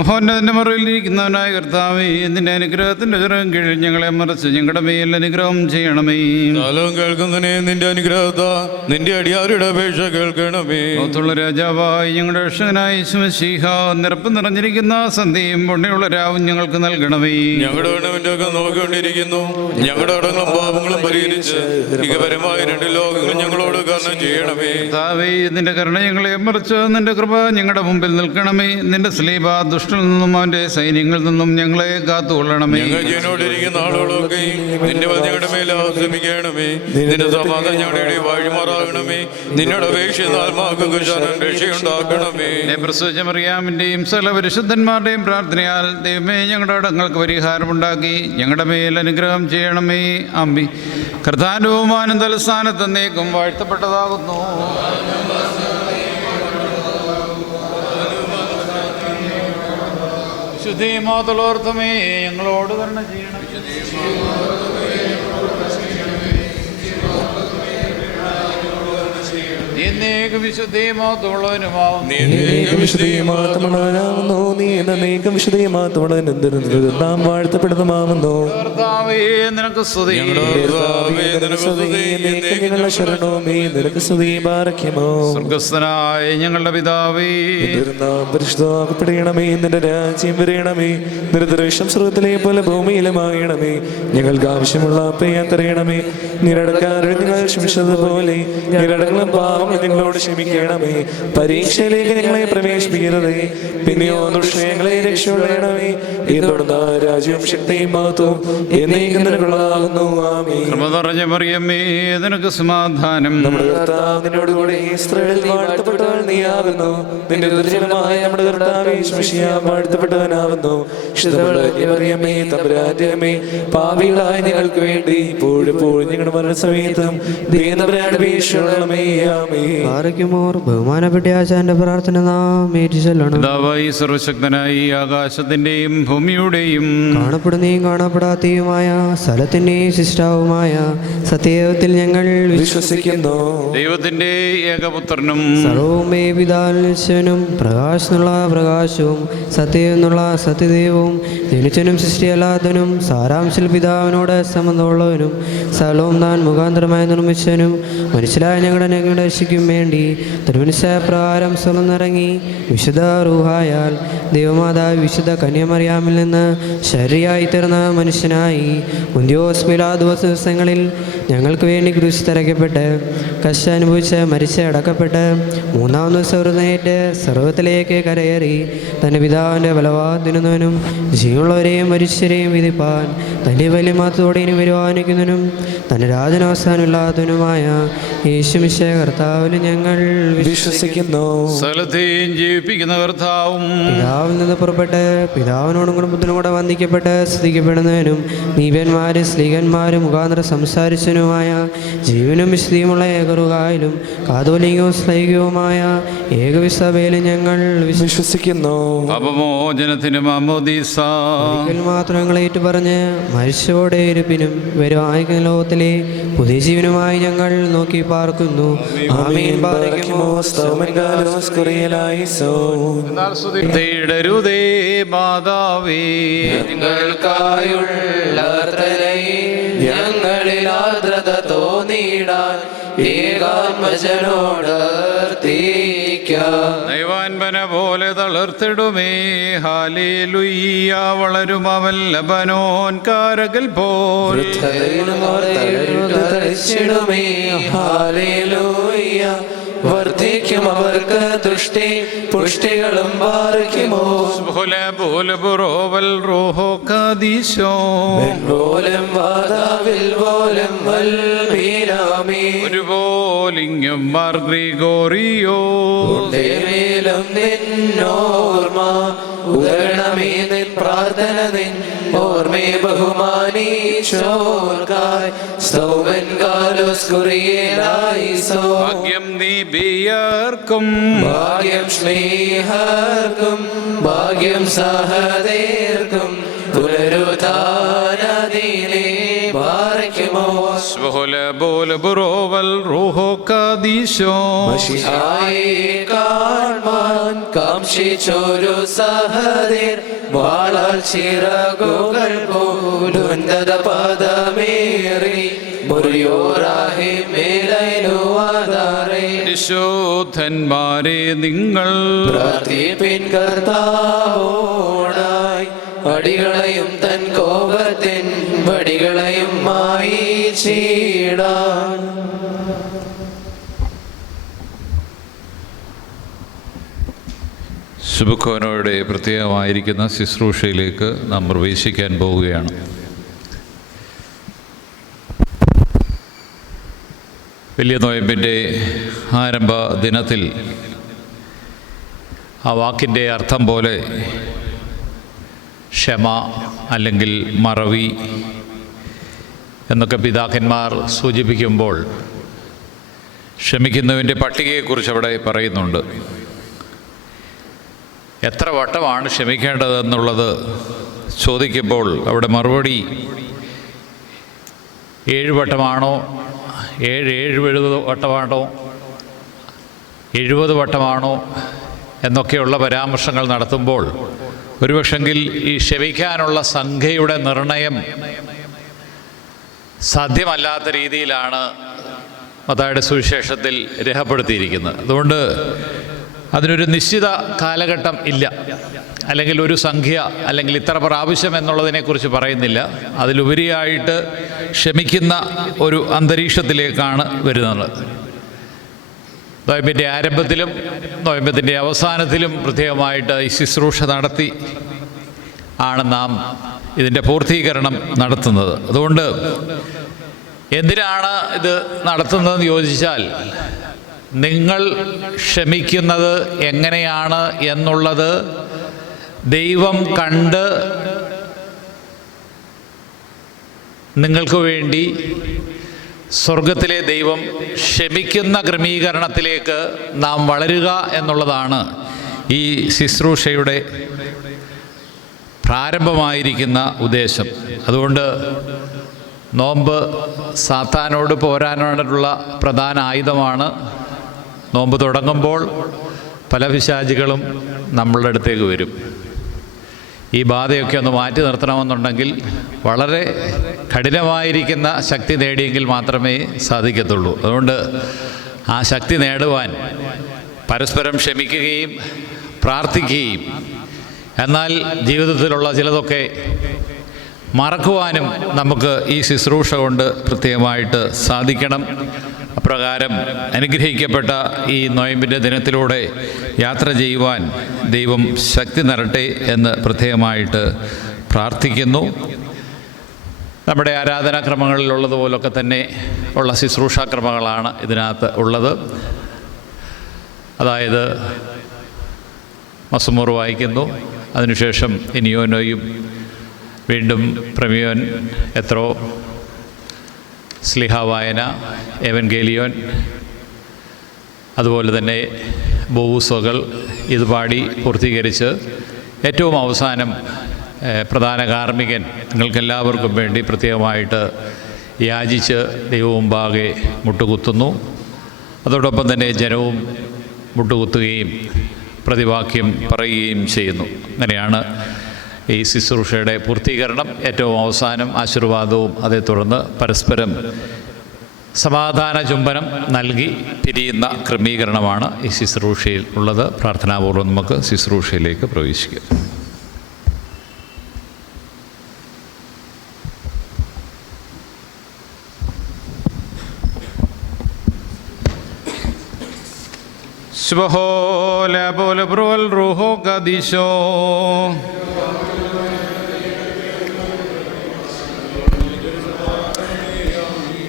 മഹോന്നതന്റെ മറയിലിരിക്കുന്നവനായ കർത്താവേ, നിന്റെ അനുഗ്രഹത്തിന്റെ ചെറും കീഴിൽ ഞങ്ങളെ മറച്ച് ഞങ്ങളുടെ മേൽ അനുഗ്രഹം ചെയ്യണമേ. കാലം കേൾക്കുന്നതിനെ നിന്റെ അനുഗ്രഹത്താ നിന്റെ അടിയാരുടെ അപേക്ഷ കേൾക്കണമേ. ലോകത്തുള്ള രാജാവായി ഞങ്ങളുടെ രക്ഷകനായ യേശുമശീഹ നിരപ്പ് നിറഞ്ഞിരിക്കുന്ന സന്ധ്യയും പുണ്യമുള്ള രാവും ഞങ്ങൾക്ക് നൽകണമേ. ഞങ്ങളുടെ വേണ്ടവന്റെ ഒക്കെ നോക്കിക്കൊണ്ടിരിക്കുന്നു. ഞങ്ങളുടെ അടങ്ങളും പാപങ്ങളും പരിഹരിച്ച് ഇകപരമായ 2 ലോകങ്ങളും ഞങ്ങളോട് കരുണ ചെയ്യണമേ. കർത്താവേ, നിന്റെ കരുണ ഞങ്ങളെ മറിച്ച് നിന്റെ കൃപ ഞങ്ങളുടെ മുമ്പിൽ നിൽക്കണമേ. നിന്റെ സ്ലീബ ദുഷ്ടനിൽ നിന്നും അവന്റെ സൈന്യങ്ങളിൽ നിന്നും ഞങ്ങളെ കാത്തുകൊള്ളണമേ. ഞങ്ങൾ ജീവനോടിരിക്കുന്ന ആളുകളൊക്കെ നിന്റെ വചനങ്ങളുടെ മേൽ ആശ്രമിക്കണമേ. നിന്റെ സമാധാനം ഞങ്ങളുടെ വഴിമാറാകണമേ. നിന്നോട് അപേക്ഷിച്ച ആത്മാക്കൾക്ക് രക്ഷയുണ്ടാക്കണമേ. പ്രസവിച്ച മറിയാമിന്റെയും സകല പരിശുദ്ധന്മാരുടെയും പ്രാർത്ഥനയാൽ ദൈവമേ ഞങ്ങളുടെ അടങ്ങൾക്ക് പരിഹാരമുണ്ടാക്കി ഞങ്ങളുടെ മേൽ അനുഗ്രഹം ചെയ്യണമേ. ആമീൻ. കർത്താവിന്റെ ബഹുമാനം തലസ്ഥാനത്ത് എന്നേക്കും വാഴ്ത്തപ്പെട്ടതാകുന്നു. ശുദ്ധിമാതുളോർത്തമേ ഞങ്ങളോട് കരുണ ചെയ്യണം. എന്നേക്കും വിശുദ്ധിമാത്തുള്ളവനുമാവുന്നു. നാം വാഴ്ത്തപ്പെടുന്നതാകുന്നു. കർത്താവേ, നിനക്ക് സ്തുതി. സ്വർഗ്ഗസ്ഥനായ ഞങ്ങളുടെ പിതാവേ, പരിശുദ്ധമാക്കപ്പെടണമേ. നിന്റെ രാജ്യം വരയണമേ. നിന്റെ ദൃശ്യം സ്വർഗ്ഗത്തിലെ പോലെ ഭൂമിയിലുമാകണമേ. ഞങ്ങൾക്ക് ആവശ്യമുള്ള അപ്പയാൻ തരയണമേ. നിരടക്കാരുടെ ഞങ്ങൾ ക്ഷമിച്ചതുപോലെ നിരടങ്ങളും പാവങ്ങളും ഞങ്ങളോട് ഞങ്ങളോട് ക്ഷമിക്കണമേ. പരീക്ഷയിലേക്ക് ഞങ്ങളെ പ്രവേശിപ്പിക്കരുതേ, പിന്നെയോ ദുഷ്ടങ്ങളെ രക്ഷപ്പെടണമേ. തുടർന്ന് രാജ്യവും ശക്തിയും മഹത്വവും എന്നേക്കും നിനക്കുള്ളതാകുന്നു. ആമേൻ. കൃപ നിറഞ്ഞ മറിയമേ, നിനക്ക് സമാധാനം. നമ്മുടെ കർത്താവ് നിന്നോടുകൂടി സ്ത്രീകളിൽ വാഴ്ത്തപ്പെട്ടവൾ നീയാകുന്നു. നിന്റെ ഉദരഫലമായ നമ്മുടെ കർത്താവേ യേശുമിശിഹ വാഴ്ത്തപ്പെട്ടവനാകുന്നു. മറിയമേ, തമ്പുരാന്റെ അമ്മേ, പാപികളായ ഞങ്ങൾക്ക് വേണ്ടി ഇപ്പോഴും ഞങ്ങളുടെ മരണസമയത്തും ദൈവതമ്പുരാന്റെ അപേക്ഷിക്കണമേ. ആമേൻ. ആരോഗ്യമോർ ബഹുമാനപ്പെട്ട ആചാന്റെ പ്രാർത്ഥന നാം ഏറ്റുചൊല്ലണം. പിതാവായി സർവശക്തനായി ആകാശത്തിന്റെയും ഭൂമിയുടെയും കാണപ്പെടുന്നതും കാണപ്പെടാത്തതുമായ സ്ഥലത്തിന്റെയും ശിഷ്ടാവുമായ സത്യത്തിൽ ഞങ്ങൾ വിശ്വസിക്കുന്നു. ദൈവത്തിന്റെ ഏകപുത്രനും സർവമേ പിതാവിനും പ്രകാശനുള്ള പ്രകാശവും സത്യം എന്നുള്ള സത്യദൈവവും ജനിച്ചനും സൃഷ്ടിയല്ലാത്തവനും സാരാംശിൽ പിതാവിനോട് സംബന്ധമുള്ളവനും സ്ഥലവും താൻ മുഖാന്തരമായി നിർമ്മിച്ചവനും മനസ്സിലായ ഞങ്ങളുടെ രക്ഷയ്ക്കും വേണ്ടി തിരുമനസ്സായ പ്രകാരം സ്വലന്നിറങ്ങി വിശുദ്ധ റൂഹായാൽ ദൈവമാതാവ് വിശുദ്ധ കന്യമറിയാമിൽ നിന്ന് ശരീരമായി തീർന്ന മനുഷ്യനായി ഉന്ത്യോസ് പിലാത്തോസ് ദിവസങ്ങളിൽ ഞങ്ങൾക്ക് വേണ്ടി ക്രൂശിൽ തറയ്ക്കപ്പെട്ട് കഷ്ടം അനുഭവിച്ച് മരിച്ച് അടക്കപ്പെട്ട് മൂന്നാം ദിവസം ഉയർന്നേറ്റ് സർവ്വത്തിലേക്ക് കരയേറി തൻ്റെ പിതാവിൻ്റെ ബലവാദിനുന്നവനും ജീവനുള്ളവരെയും മനുഷ്യരെയും വിധിപ്പാൻ തൻ്റെ വലിയ മാത്രത്തോടെ ഇനി വരുവാനിക്കുന്നതിനും തൻ്റെ രാജനവസാനമില്ലാത്തവനുമായ യേശുമിശിഹാ കർത്താവിൽ ഞങ്ങൾ വിശ്വസിക്കുന്നു. സകലത്തെയും ജീവിപ്പിക്കുന്ന കർത്താവും പിതാവിൽ നിന്ന് പുറപ്പെട്ട് പിതാവിനോടും കുടുംബത്തിനും കൂടെ വന്ദിക്കപ്പെട്ട് സ്തുതിക്കപ്പെടുന്നതിനും നീപന്മാരും സ്ത്രീകന്മാരും മുഖാന്തരം സംസാരിച്ചതിനുമായ ജീവനും വിശുദ്ധിയുമുള്ള ഏകറുകായാലും കാതോലികവും സ്ലൈകവുമായ ഏകവിസഭയിലും ഞങ്ങൾ വിശ്വസിക്കുന്നു. അപമോചനത്തിന് മാമോദീസ ഒരിക്കൽ മാത്രം ഞങ്ങൾ ഏറ്റുപറഞ്ഞ് മരിച്ചോടെ ഇരുപ്പിനും വരുവായിരിക്കുന്ന ലോകത്തിലെ പുതിയ ജീവനുമായി ഞങ്ങൾ നോക്കി പാർക്കുന്നു. ആമേൻ. പാർക്കുമോ തേടരുതേ മാതാവേ, നിങ്ങൾക്കായുള്ള ഞങ്ങളിൽ ആർദ്രത തോന്നിയിടാൻ ഏകാത്മജനോട് ദൈവാൻപന പോലെ തളർത്തിടുമേ. ഹാലേലുയ്യ വളരും അവൻ ലബനോൻ കാരകൽ പോൽ. വർദ്ധിക്കും അവർക്ക് ദൃഷ്ടി പുഷ്ടികളും പാർക്കുമോ. ബുറോവൽ റോഹോ കദീശോ പോലും വാതാവിൽ പോലും വൽമീനാമേ. ഒരുപോലിങ്ങും മാർ ഗ്രിഗോറിയോ മേലും നിന്നോർമ്മ ഉദരണമേ. നിൻ പ്രാർത്ഥന നിൻ ഓർമ്മേ ബഹുമാനീച്ചോർക്കായി സ്തോമൻ കാലോസ് കുറിയേലായിസോ. ഭാഗ്യം നീബിയർക്കും ഭാഗ്യം സ്നേഹർക്കും ഭാഗ്യം സഹദേർക്കും പുനരുദ്ധാനദിനെ ഭാരയ്ക്കുമോ. ബുറോവൽ റോഹോ കദീശോ കാൺമാൻ കാംക്ഷിച്ചൊരു സഹദേർ വാളാൽ ചിറകുകൾ പോലുന്നത പദമേറി മുറിയോറാഹി മേലൈനുവാദാറേ. പരിശോധന്മാരെ നിങ്ങൾ പ്രാർത്ഥിപ്പിൻ കർത്താവോടായി അടികളെയും തൻ കോപത്തിൻ വടികളെയും മായിച്ചിടാൻ. ശുഭക്കോനോയുടെ പ്രത്യേകമായിരിക്കുന്ന ശുശ്രൂഷയിലേക്ക് നാം പ്രവേശിക്കാൻ പോവുകയാണ്. വലിയ നോയമ്പിൻ്റെ ആരംഭ ദിനത്തിൽ ആ വാക്കിൻ്റെ അർത്ഥം പോലെ ക്ഷമ അല്ലെങ്കിൽ മറവി എന്നൊക്കെ പിതാക്കന്മാർ സൂചിപ്പിക്കുമ്പോൾ ക്ഷമിക്കുന്നതിൻ്റെ പട്ടികയെക്കുറിച്ച് അവിടെ പറയുന്നുണ്ട്. എത്ര വട്ടമാണ് ക്ഷമിക്കേണ്ടതെന്നുള്ളത് ചോദിക്കുമ്പോൾ അവിടെ മറുപടി 7 വട്ടമാണോ 70 വട്ടമാണോ 70 വട്ടമാണോ എന്നൊക്കെയുള്ള പരാമർശങ്ങൾ നടത്തുമ്പോൾ ഒരുപക്ഷെങ്കിൽ ഈ ക്ഷമിക്കാനുള്ള സംഖ്യയുടെ നിർണയം സാധ്യമല്ലാത്ത രീതിയിലാണ് മത്തായിയുടെ സുവിശേഷത്തിൽ രേഖപ്പെടുത്തിയിരിക്കുന്നത്. അതുകൊണ്ട് അതിനൊരു നിശ്ചിത കാലഘട്ടം ഇല്ല, അല്ലെങ്കിൽ ഒരു സംഖ്യ, അല്ലെങ്കിൽ ഇത്ര പ്രാവശ്യം എന്നുള്ളതിനെക്കുറിച്ച് പറയുന്നില്ല. അതിലുപരിയായിട്ട് ക്ഷമിക്കുന്ന ഒരു അന്തരീക്ഷത്തിലേക്കാണ് വരുന്നത്. നൊയമ്പിൻ്റെ ആരംഭത്തിലും നൊയമ്പത്തിൻ്റെ അവസാനത്തിലും പ്രത്യേകമായിട്ട് ഈ ശുശ്രൂഷ നടത്തി ആണ് നാം ഇതിൻ്റെ പൂർത്തീകരണം നടത്തുന്നത്. അതുകൊണ്ട് എന്തിനാണ് ഇത് നടത്തുന്നതെന്ന് ചോദിച്ചാൽ, നിങ്ങൾ ക്ഷമിക്കുന്നത് എങ്ങനെയാണ് എന്നുള്ളത് ദൈവം കണ്ട് നിങ്ങൾക്ക് വേണ്ടി സ്വർഗത്തിലെ ദൈവം ക്ഷമിക്കുന്ന ക്രമീകരണത്തിലേക്ക് നാം വളരുക എന്നുള്ളതാണ് ഈ ശുശ്രൂഷയുടെ പ്രാരംഭമായിരിക്കുന്ന ഉദ്ദേശം. അതുകൊണ്ട് നോമ്പ് സാത്താനോട് പോരാനായിട്ടുള്ള പ്രധാന ആയുധമാണ്. നോമ്പ് തുടങ്ങുമ്പോൾ പല പിശാചുകളും നമ്മളുടെ അടുത്തേക്ക് വരും. ഈ ബാധയൊക്കെ ഒന്ന് മാറ്റി നിർത്തണമെന്നുണ്ടെങ്കിൽ വളരെ കഠിനമായിരിക്കുന്ന ശക്തി നേടിയെങ്കിൽ മാത്രമേ സാധിക്കത്തുള്ളൂ. അതുകൊണ്ട് ആ ശക്തി നേടുവാൻ പരസ്പരം ക്ഷമിക്കുകയും പ്രാർത്ഥിക്കുകയും എന്നാൽ ജീവിതത്തിലുള്ള ചിലതൊക്കെ മറക്കുവാനും നമുക്ക് ഈ ശുശ്രൂഷ കൊണ്ട് പ്രത്യേകമായിട്ട് സാധിക്കണം. അപ്രകാരം അനുഗ്രഹിക്കപ്പെട്ട ഈ നൊയമ്പിൻ്റെ ദിനത്തിലൂടെ യാത്ര ചെയ്യുവാൻ ദൈവം ശക്തി തരട്ടെ എന്ന് പ്രത്യേകമായിട്ട് പ്രാർത്ഥിക്കുന്നു. നമ്മുടെ ആരാധനാക്രമങ്ങളിലുള്ളതുപോലൊക്കെ തന്നെ ഉള്ള ശുശ്രൂഷാക്രമങ്ങളാണ് ഇതിനകത്ത് ഉള്ളത്. അതായത് മസുമൂർ വായിക്കുന്നു, അതിനുശേഷം ഇനിയോനോയും, വീണ്ടും പ്രമിയോൻ, എത്രോ, സ്ലിഹ വായന, എവൻഗേലിയോൻ, അതുപോലെ തന്നെ ബോവൂസകൾ ഇത് പാടി പൂർത്തീകരിച്ച് ഏറ്റവും അവസാനം പ്രധാന കാർമ്മികൻ നിങ്ങൾക്കെല്ലാവർക്കും വേണ്ടി പ്രത്യേകമായിട്ട് യാചിച്ച് ദൈവമുമ്പാകെ മുട്ടുകുത്തുന്നു. അതോടൊപ്പം തന്നെ ജനവും മുട്ടുകുത്തുകയും പ്രതിവാക്യം പറയുകയും ചെയ്യുന്നു. അങ്ങനെയാണ് ഈ ശുശ്രൂഷയുടെ പൂർത്തീകരണം. ഏറ്റവും അവസാനം ആശീർവാദവും അതേ തുടർന്ന് പരസ്പരം സമാധാന ചുംബനം നൽകി പിരിയുന്ന ക്രമീകരണമാണ് ഈ ശുശ്രൂഷയിൽ ഉള്ളത്. പ്രാർത്ഥനാപൂർവ്വം നമുക്ക് ശുശ്രൂഷയിലേക്ക് പ്രവേശിക്കാം.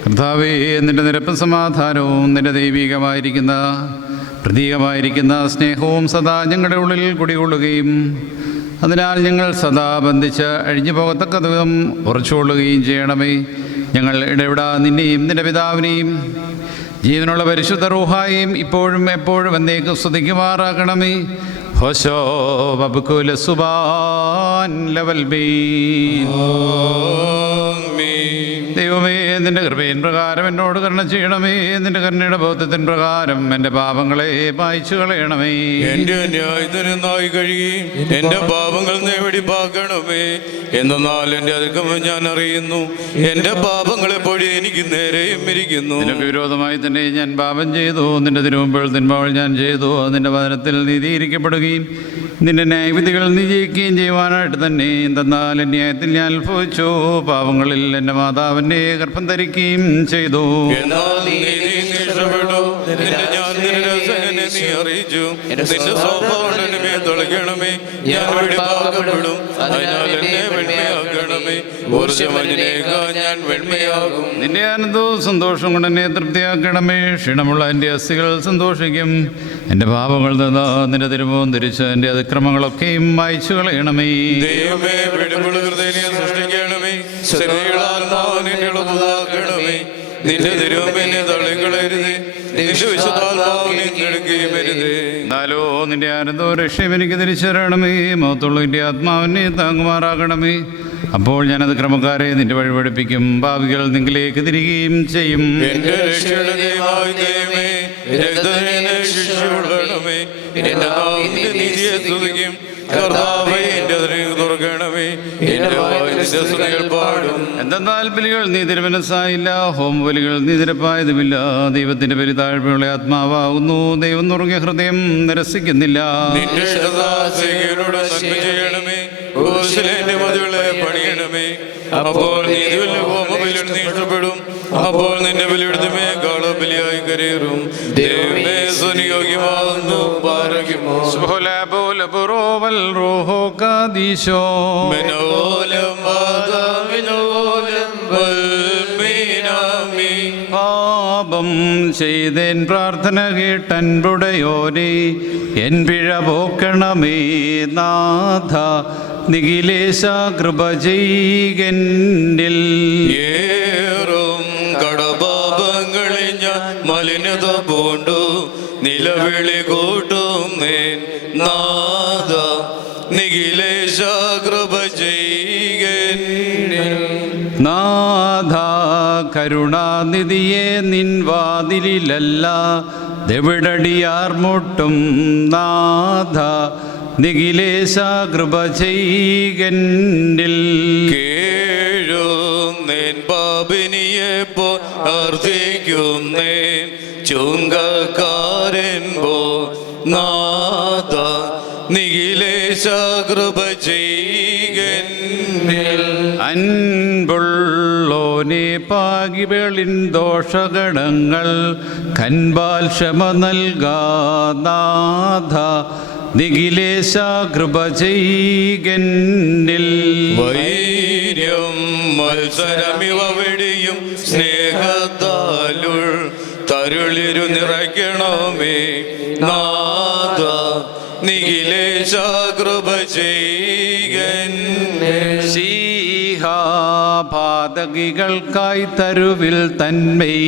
കർത്താവേ, നിൻ്റെ നിരപ്പും സമാധാനവും നിൻ്റെ ദൈവികമായിരിക്കുന്ന പ്രതീകമായിരിക്കുന്ന സ്നേഹവും സദാ ഞങ്ങളുടെ ഉള്ളിൽ കുടികൊള്ളുകയും അതിനാൽ ഞങ്ങൾ സദാ ബന്ധിച്ച് അഴിഞ്ഞു പോകത്തക്ക വിധം ഉറച്ചുകൊള്ളുകയും ചെയ്യണമേ. ഞങ്ങൾ ഇടവിടാ നിന്നെയും നിൻ്റെ പിതാവിനെയും ജീവനുള്ള പരിശുദ്ധ റൂഹായും ഇപ്പോഴും എപ്പോഴും എന്നേക്കും സ്തുതിക്കുമാറാക്കണമേ. ഹോശോ വബുകുല സുബാൻ ലവൽ ബീൻ. ദൈവമേ, നിൻ്റെ കൃപയിൻ പ്രകാരം എന്നോട് കരുണ ചെയ്യണമേ. നിൻ്റെ കരുണയുടെ ബോധത്തിൻ പ്രകാരം എൻ്റെ പാപങ്ങളെ മായ്ച്ചു കളയണമേ. എന്റെ അന്യായത്തിന് നായി കഴുകി എന്റെ പാപങ്ങൾ നേടിപ്പാക്കണമേ. എന്നാൽ എന്റെ അതിക്രമം ഞാൻ അറിയുന്നു, എന്റെ പാപങ്ങൾ എപ്പോഴും എനിക്ക് നേരെയും ഇരിക്കുന്നു. നിനക്ക് വിരോധമായി തന്നെ ഞാൻ പാപം ചെയ്തു, നിന്റെ തിരുമുമ്പിൽ തിന്മകൾ ഞാൻ ചെയ്തു. നിന്റെ വചനത്തിൽ നീതീകരിക്കപ്പെടുകയും നിന്റെ ന്യായവിധികൾ നിജയിക്കുകയും ചെയ്യുവാനായിട്ട് തന്നെ. എന്തെന്നാൽ ന്യായത്തിൽ ഞാൻ അനുഭവിച്ചു, പാപങ്ങളിൽ എൻ്റെ മാതാവിൻ്റെ ഗർഭം ധരിക്കുകയും ചെയ്തു. എന്നാൽ നീതി രക്ഷപ്പെട്ടു, ഞാൻ നിന്നെ നീ അറിയിച്ചു. നിന്റെ സ്വഭാവം എന്നെ തുളയ്ക്കണമേ, ഞാൻ വെടിപ്പാക്കപ്പെടും. അതിനാൽ എന്നെ വെണ്മയാക്കണമേ, ഞാൻ വെണ്മയാകും. നിന്റെ ആനന്ദവും സന്തോഷം കൊണ്ട് എന്നെ തൃപ്തിയാക്കണമേ. ക്ഷീണമുള്ള എൻ്റെ അസ്ഥികൾ സന്തോഷിക്കും. എൻ്റെ പാപങ്ങൾ നിന്ന് നിന്റെ തിരുമുഖം തിരിച്ച് എൻ്റെ അതിക്രമങ്ങളൊക്കെയും മായ്ച്ചു കളയണമേ. ദൈവമേ, വെടിപ്പുള്ള ഹൃദയം സൃഷ്ടിക്കണമേ, ശരീരമാത്മാവിനെ നിന്റെ തിരുവമ്പിനെ തള്ളിക്കളയരുതേ, നിന്റെ വിശുദ്ധാത്മാവിനെ കെടുക്കുകയും അരുതേ. എന്നാലോ നിന്റെ ആനന്ദവും രക്ഷയും എനിക്ക് തിരിച്ചു തരണമേ. മഹത്തുള്ള എൻ്റെ ആത്മാവിനെ താങ്ങുമാറാകണമേ. അപ്പോൾ ഞാനത് ക്രമക്കാരെ നിന്റെ വഴി പഠിപ്പിക്കും, ഭാവികൾ നിങ്ങളിലേക്ക് തിരികുകയും ചെയ്യും. എന്റെ രക്ഷയുടെ ദൈവമായ ദൈവമേ, രക്തത്തിനെ ശിക്ഷയുള്ളണമേ. എന്റെ നാവിന്റെ നീതിയെ സ്തുതിക്കും. കർത്താവേ, എന്റെ അതിരുകൾ തുറക്കണമേ, എന്റെ വായിന്റെ സ്തുതികൾ പാടും. എന്തെന്നാൽ ബലികൾ നീ തിരുമനസ്സായില്ല, ഹോമബലികൾ നീ നിരപ്പായതുമില്ല. ദൈവത്തിന്റെ ബലി താഴ്മയുള്ള ആത്മാവാകുന്നു, ദൈവം നുറുങ്ങിയ ഹൃദയം നിരസിക്കുന്നില്ല. നിന്റെ ശതാസേനോട് നന്മ ചെയ്യണമേ, യെരൂശലേമിന്റെ മതിലുകളെ പണിയണമേ. അപ്പോൾ നീതിയുള്ള ഹോമബലികൾ നീ ഇഷ്ടപ്പെടും. അപ്പോൾ നിന്റെ ബലിയുടെ മേൽ ബലിയായി കരേറും ദൈവമേ സുനിയോഗ്യമാകുന്നു പാരകുമോ ബുറോവൽ റൂഹോ കാദീശോ മനോലം വാദമിനോലം വൽമീനാമി. പാപം ചെയ്തേൻ പ്രാർത്ഥന കേട്ടൻപുടയോനെ എൻ പിഴ പോക്കണമേ നാഥ നിഖിലേശ കൃപ ചെയ്കന്നിൽ. ഏറും കടപാപങ്ങളിൽ ഞാൻ മലിനത പൂണ്ടു നിലവിളി കൂട്ടുന്നേൻ നാഥ നിഖിലേശ കൃപ ചെയ്കന്നിൽ. നാഥ കരുണാനിധിയെ നിൻ വാതിലിലല്ല ദെവിടടിയാർ മുട്ടും നാഥ നിഖിലേശ കൃപ ചെയ്കന്നിൽ. കേഴുന്നേൻ പാപിനിയെപ്പോ അർത്ഥിക്കുന്നേൻ ചുങ്കക്കാരൻ പോ നാഥ നിഖിലേശ കൃപ ചെയ്കന്നിൽ. അൻപുള്ളോനെ പാകികളിൻ ദോഷഗണങ്ങൾ കൻപാൽ ക്ഷമ നൽകാനാഥ നിഖിലേശ കൃപ ചെയ്കന്നിൽ. വൈര്യം മത്സരമിവ വെടിയും സ്നേഹത്താലുൾ തരുളിരു നിറയ്ക്കണമേ നാഥ നിഖിലേശ കൃപ ചെയ്കന്നിൽ. പാതകികൾക്കായി തരുവിൽ തന്മൈ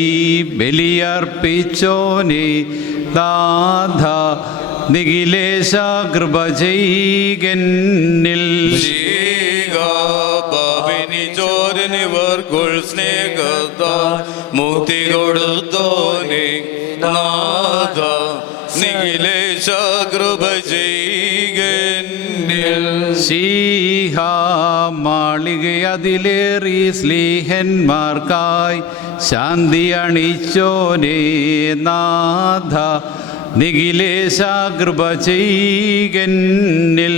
ബലിയർപ്പിച്ചോനെ നാഥ നിഖിലേശ കൃപ ചെയ്കന്നിൽ. പാപിനി ചോരനിവർക്കുൾ സ്നേഹത്താൽ മുക്തി കൊടുത്തോനെ നാഥ നിഖിലേശ കൃപ ചെയ്കന്നിൽ. മാളിക അതിലേറി സ്ലീഹന്മാർക്കായി ശാന്തി അണിച്ചോനെ നാഥ നിഖിലേശ കൃപ ചെയ്കന്നിൽ.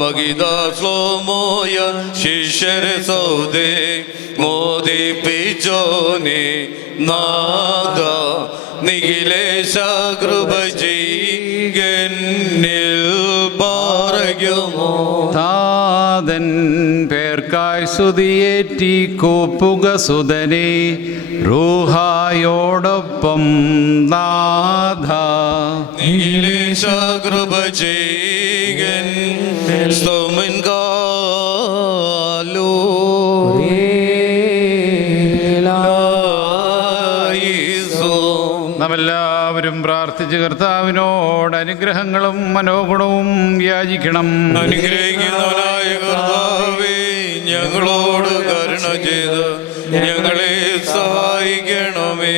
മഗിദാശ്ലോമോയ ശിഷ്യരെ സൗദേ മോദിപ്പിച്ചോനെ നാഥ നിഖിലേശ കൃപ ചെയ്കന്നിൽ. പാരകുമോ താതൻ പേർക്കായി സ്തുതിയേറ്റി കൂപ്പുക സുതനെ റൂഹായോടൊപ്പം നാഥ നിഖിലേശ കൃപ ചെയ്കന്നിൽ. സ്തോമൻ കാലോ നാമെല്ലാവരും പ്രാർത്ഥിച്ച് കർത്താവിനോട് അനുഗ്രഹങ്ങളും മനോഗുണവും യാചിക്കണം. അനുഗ്രഹിക്കുന്നവനായ കർത്താവേ, ഞങ്ങളോട് കരുണ ചെയ്ത് ഞങ്ങളെ സഹായിക്കണമേ.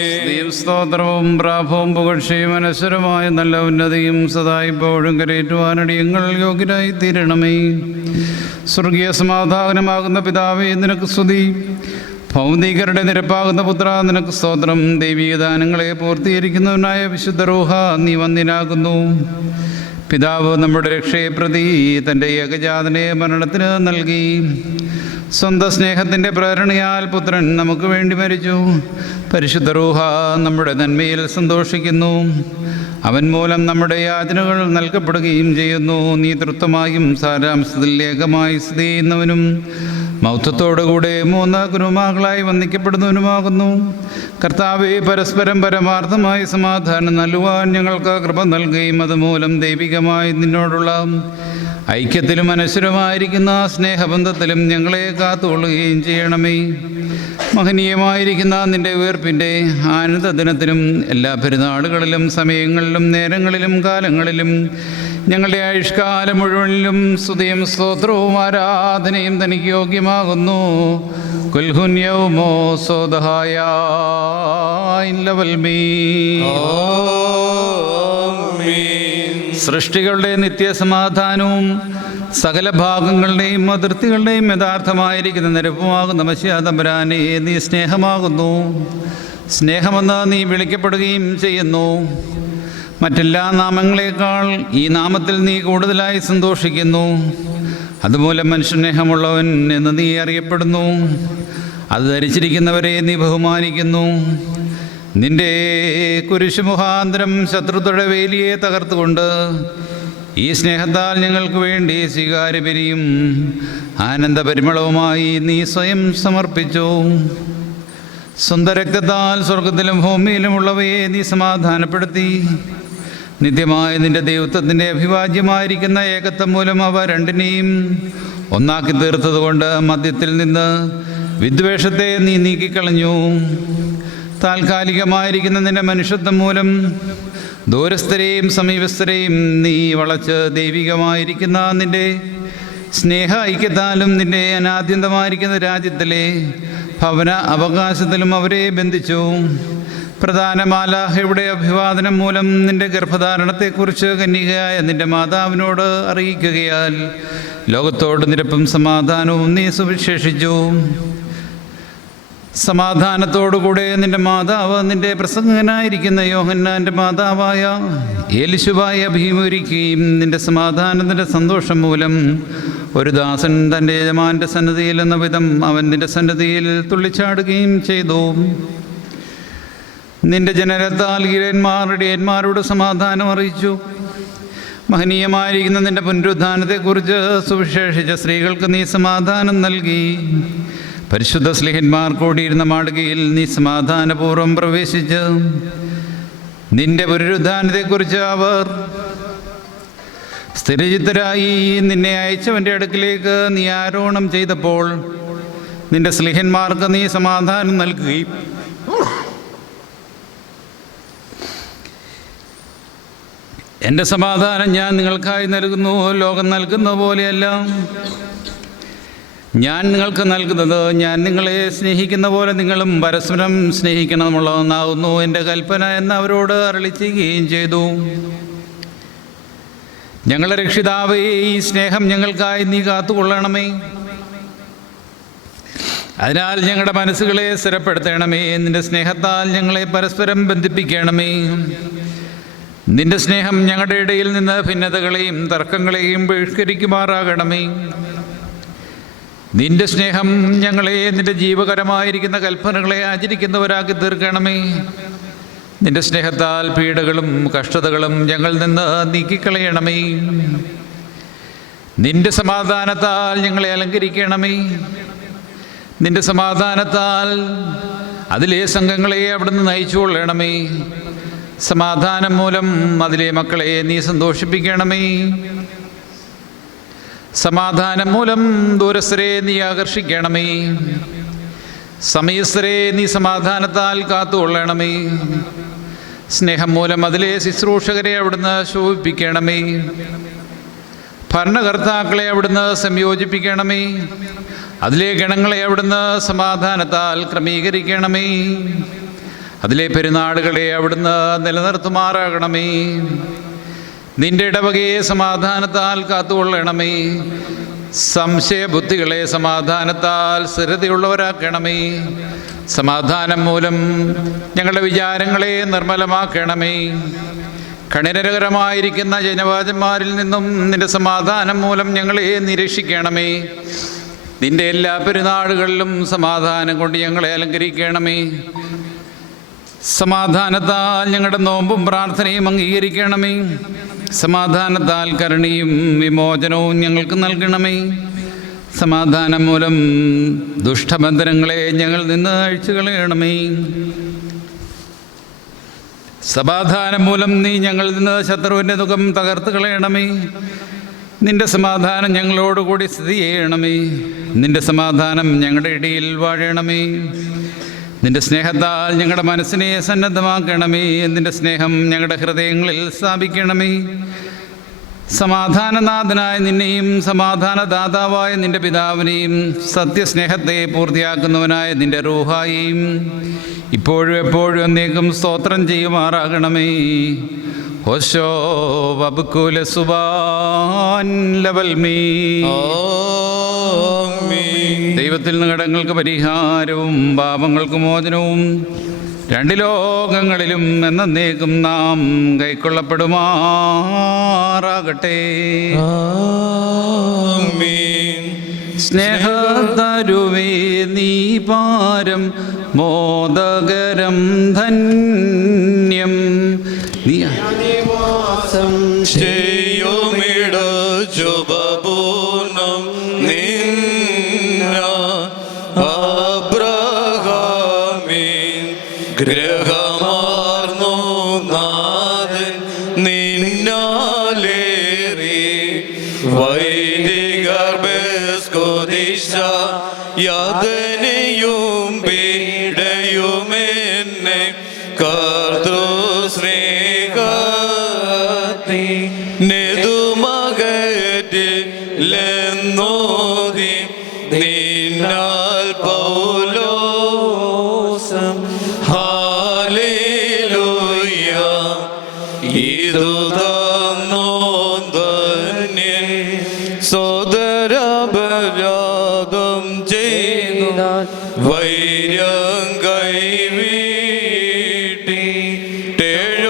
സ്തോത്രവും പ്രാഭവും പുകഴ്ചയും അനശ്വരമായ നല്ല ഉന്നതിയും സദാ ഇപ്പോഴും കരയേറ്റുവാനടിയങ്ങൾ യോഗ്യരായി തീരണമേ. സ്വർഗീയ സമാധാനമാകുന്ന പിതാവേ, നിനക്ക് സ്തുതി. ഭൗതികരുടെ നിരപ്പാകുന്ന പുത്ര, നിനക്ക് സ്തോത്രം. ദൈവീക ദാനങ്ങളെ പൂർത്തീകരിക്കുന്നവനായ വിശുദ്ധ റൂഹ, നീ വന്ദിനാകുന്നു. പിതാവ് നമ്മുടെ രക്ഷയെ പ്രതി തൻ്റെ ഏകജാതനെ മരണത്തിന് നൽകി. സ്വന്തം സ്നേഹത്തിൻ്റെ പ്രേരണയാൽ പുത്രൻ നമുക്ക് വേണ്ടി മരിച്ചു. പരിശുദ്ധ റൂഹ നമ്മുടെ നന്മയിൽ സന്തോഷിക്കുന്നു. അവൻ മൂലം നമ്മുടെ യാചനകൾ നൽകപ്പെടുകയും ചെയ്യുന്നു. നീ തൃപ്തമായും സാരാംശത്തിൽ ഏകമായി സ്ഥിതി ചെയ്യുന്നവനും മൗത്വത്തോടുകൂടെ മൂന്ന് ഗുരുമാകളായി വന്ദിക്കപ്പെടുന്നവനുമാകുന്നു. കർത്താവെ, പരസ്പരം പരമാർത്ഥമായി സമാധാനം നൽകുവാൻ ഞങ്ങൾക്ക് കൃപ നൽകുകയും അതുമൂലം ദൈവികമായി നിന്നോടുള്ള ഐക്യത്തിലും അനശ്വരമായിരിക്കുന്ന സ്നേഹബന്ധത്തിലും ഞങ്ങളെ കാത്തുകൊള്ളുകയും ചെയ്യണമേ. മഹനീയമായിരിക്കുന്ന നിൻ്റെ ഉയർപ്പിൻ്റെ ആനന്ദ ദിനത്തിലും എല്ലാ പെരുന്നാളുകളിലും സമയങ്ങളിലും നേരങ്ങളിലും കാലങ്ങളിലും ഞങ്ങളുടെ ആയുഷ്കാലം മുഴുവനിലും സ്തുതിയും സ്തോത്രവും ആരാധനയും തനിക്ക് യോഗ്യമാകുന്നു. കുൽഹുന്യവുമോ സോദഹായ സൃഷ്ടികളുടെ നിത്യസമാധാനവും സകല ഭാഗങ്ങളുടെയും അതിർത്തികളുടെയും യഥാർത്ഥമായിരിക്കുന്ന നിരപ്പുമാകുന്ന മശിഹാ തമ്പുരാനെ, നീ സ്നേഹമാകുന്നു. സ്നേഹമെന്ന് നീ വിളിക്കപ്പെടുകയും ചെയ്യുന്നു. മറ്റെല്ലാ നാമങ്ങളെക്കാൾ ഈ നാമത്തിൽ നീ കൂടുതലായി സന്തോഷിക്കുന്നു. അതുമൂലം മനുഷ്യസ്നേഹമുള്ളവൻ എന്ന് നീ അറിയപ്പെടുന്നു. അത് ധരിച്ചിരിക്കുന്നവരെ നീ ബഹുമാനിക്കുന്നു. നിന്റെ കുരിശു മുഖാന്തരം ശത്രുത്വയുടെ വേലിയെ തകർത്തുകൊണ്ട് ഈ സ്നേഹത്താൽ ഞങ്ങൾക്ക് വേണ്ടി സ്വീകാര്യബലിയും ആനന്ദപരിമളവുമായി നീ സ്വയം സമർപ്പിച്ചു. സ്വന്തം രക്തത്താൽ സ്വർഗത്തിലും ഭൂമിയിലുമുള്ളവയെ നീ സമാധാനപ്പെടുത്തി. നിത്യമായ നിന്റെ ദൈവത്വത്തിൻ്റെ അഭിവാജ്യമായിരിക്കുന്ന ഏകത്വം മൂലം അവ രണ്ടിനെയും ഒന്നാക്കി തീർത്തതുകൊണ്ട് മധ്യത്തിൽ നിന്ന് വിദ്വേഷത്തെ നീ നീക്കിക്കളഞ്ഞു. താൽക്കാലികമായിരിക്കുന്ന നിന്റെ മനുഷ്യത്വം മൂലം ദൂരസ്ഥരെയും സമീപസ്ഥരെയും നീ വളച്ച് ദൈവികമായിരിക്കുന്ന നിന്റെ സ്നേഹ ഐക്യത്താലും നിന്റെ അനാദ്യന്തമായിരിക്കുന്ന രാജ്യത്തിലെ ഭവന അവകാശത്തിലും അവരെ ബന്ധിച്ചു. പ്രധാന മാലാഹയുടെ അഭിവാദനം മൂലം നിന്റെ ഗർഭധാരണത്തെക്കുറിച്ച് കന്യകയായ നിന്റെ മാതാവിനോട് അറിയിക്കുകയാൽ ലോകത്തോട് നിരപ്പും സമാധാനവും നീ സുവിശേഷിച്ചു. സമാധാനത്തോടുകൂടെ നിന്റെ മാതാവ് നിന്റെ പ്രസംഗനായിരിക്കുന്ന യോഹന്നാൻ്റെ മാതാവായ എലിശുവായി അഭിമുഖീകരിക്കുകയും നിന്റെ സമാധാനത്തിൻ്റെ സന്തോഷം മൂലം ഒരു ദാസൻ തൻ്റെ യജമാൻ്റെ സന്നിധിയിൽ എന്ന വിധം അവൻ നിന്റെ സന്നിധിയിൽ തുള്ളിച്ചാടുകയും ചെയ്തു. നിന്റെ ജനനത്താൽ ഇടയന്മാരോട് സമാധാനം അറിയിച്ചു. മഹനീയമായിരിക്കുന്ന നിന്റെ പുനരുദ്ധാനത്തെക്കുറിച്ച് സുവിശേഷിച്ച സ്ത്രീകൾക്ക് നീ സമാധാനം നൽകി. പരിശുദ്ധ സ്ലിഹന്മാർ കൂടിയിരുന്ന മാളികയിൽ നീ സമാധാനപൂർവ്വം പ്രവേശിച്ച് നിന്റെ പുനരുദ്ധാനത്തെക്കുറിച്ച് അവർ സ്ഥിരചിത്തരായി നിന്നെ അയച്ചവൻ്റെ അടുക്കിലേക്ക് നീ ആരോഹണം ചെയ്തപ്പോൾ നിന്റെ സ്ലിഹന്മാർക്ക് നീ സമാധാനം നൽകുകയും എൻ്റെ സമാധാനം ഞാൻ നിങ്ങൾക്കായി നൽകുന്നു, ലോകം നൽകുന്ന പോലെയല്ല ഞാൻ നിങ്ങൾക്ക് നൽകുന്നത്. ഞാൻ നിങ്ങളെ സ്നേഹിക്കുന്ന പോലെ നിങ്ങളും പരസ്പരം സ്നേഹിക്കണമെന്നുള്ളതെന്നാകുന്നു എൻ്റെ കൽപ്പന എന്ന് അവരോട് അരുളി ചെയ്യുകയും ചെയ്തു. ഞങ്ങളുടെ രക്ഷിതാവേ, ഈ സ്നേഹം ഞങ്ങൾക്കായി നീ കാത്തുകൊള്ളണമേ. അതിനാൽ ഞങ്ങളുടെ മനസ്സുകളെ സ്ഥിരപ്പെടുത്തണമേ. നിന്റെ സ്നേഹത്താൽ ഞങ്ങളെ പരസ്പരം ബന്ധിപ്പിക്കണമേ. നിന്റെ സ്നേഹം ഞങ്ങളുടെ ഇടയിൽ നിന്ന് ഭിന്നതകളെയും തർക്കങ്ങളെയും ബഹിഷ്കരിക്കുമാറാകണമേ. നിന്റെ സ്നേഹം ഞങ്ങളെ നിന്റെ ജീവകരമായിരിക്കുന്ന കൽപ്പനകളെ ആചരിക്കുന്നവരാക്കി തീർക്കണമേ. നിന്റെ സ്നേഹത്താൽ പീഡകളും കഷ്ടതകളും ഞങ്ങളിൽ നിന്ന് നീക്കിക്കളയണമേ. നിന്റെ സമാധാനത്താൽ ഞങ്ങളെ അലങ്കരിക്കണമേ. നിന്റെ സമാധാനത്താൽ അതിലെ സംഘങ്ങളെ അവിടുന്ന് നയിച്ചുകൊള്ളണമേ. സമാധാനം മൂലം അതിലെ മക്കളെ നീ സന്തോഷിപ്പിക്കണമേ. സമാധാനം മൂലം ദൂരസ്ഥരെ നീ ആകർഷിക്കണമേ. സമയസ്ഥരെ നീ സമാധാനത്താൽ കാത്തുകൊള്ളണമേ. സ്നേഹം മൂലം അതിലെ ശുശ്രൂഷകരെ അവിടുന്ന് ശോഭിപ്പിക്കണമേ. ഭരണകർത്താക്കളെ അവിടുന്ന് സംയോജിപ്പിക്കണമേ. അതിലെ ഗണങ്ങളെ അവിടുന്ന് സമാധാനത്താൽ ക്രമീകരിക്കണമേ. അതിലെ പെരുന്നാളുകളെ അവിടുന്ന് നിലനിർത്തുമാറാകണമേ. നിന്റെ ഇടവകയെ സമാധാനത്താൽ കാത്തുകൊള്ളണമേ. സംശയബുദ്ധികളെ സമാധാനത്താൽ സ്ഥിരതയുള്ളവരാക്കണമേ. സമാധാനം മൂലം ഞങ്ങളുടെ വിചാരങ്ങളെ നിർമ്മലമാക്കണമേ. കഠിനകരമായിരിക്കുന്ന ജനവാജന്മാരിൽ നിന്നും നിന്റെ സമാധാനം മൂലം ഞങ്ങളെ നിരീക്ഷിക്കണമേ. നിന്റെ എല്ലാ പെരുന്നാളുകളിലും സമാധാനം കൊണ്ട് ഞങ്ങളെ അലങ്കരിക്കണമേ. സമാധാനത്താൽ ഞങ്ങളുടെ നോമ്പും പ്രാർത്ഥനയും അംഗീകരിക്കണമേ. സമാധാനത്താൽ കരുണയും വിമോചനവും ഞങ്ങൾക്ക് നൽകണമേ. സമാധാനം മൂലം ദുഷ്ടബന്ധനങ്ങളെ ഞങ്ങൾ നിന്ന് അഴിച്ചു കളയണമേ. സമാധാനം മൂലം നീ ഞങ്ങളിൽ നിന്ന് ശത്രുവിൻ്റെ മുഖം തകർത്ത് കളയണമേ. നിന്റെ സമാധാനം ഞങ്ങളോടുകൂടി സ്ഥിതി ചെയ്യണമേ. നിന്റെ സമാധാനം ഞങ്ങളുടെ ഇടയിൽ വാഴണമേ. നിന്റെ സ്നേഹത്താൽ ഞങ്ങളുടെ മനസ്സിനെ സന്നദ്ധമാക്കണമേ. നിന്റെ സ്നേഹം ഞങ്ങളുടെ ഹൃദയങ്ങളിൽ സ്ഥാപിക്കണമേ. സമാധാനനാഥനായ നിന്നെയും സമാധാനദാതാവായ നിന്റെ പിതാവിനെയും സത്യസ്നേഹത്തെ പൂർത്തിയാക്കുന്നവനായ നിന്റെ റൂഹായെയും ഇപ്പോഴും എപ്പോഴും എന്നേക്കും സ്തോത്രം ചെയ്യുമാറാകണമേ. ഹോശോ വബുക്കുല സുബാൻ ലവൽ മീ. ദൈവത്തിൽ നിന്ന് കടങ്ങൾക്ക് പരിഹാരവും പാപങ്ങൾക്ക് മോചനവും രണ്ട് ലോകങ്ങളിലും എന്നേക്കും നാം കൈക്കൊള്ളപ്പെടുമാറാകട്ടെ. സ്നേഹതരുവേ നീ പാരം മോദകരം ധന്യം നീ ചെയ്യുമിട ശുഭപൂർണം നിന്ന അബ്രഹാമീൻ ഗ്രഹമാർന്നു നാഥൻ നിന്നാലേറി വൈദികർബസ്കോദിശ യാതനയും പീഡയുമെന്നെ കർത്തൃസ്നേഹത്തെ നെതുമകറ്റില്ലെന്നോതി നിന്നാൽ പൗലോസം ഹാലേലൂയ ഇതു തന്നോന്ദന്യൻ സോദരപരാധം ചെയ്യുന്നു വൈര്യം കൈവീട്ടി ടേഴോടെഴുപതു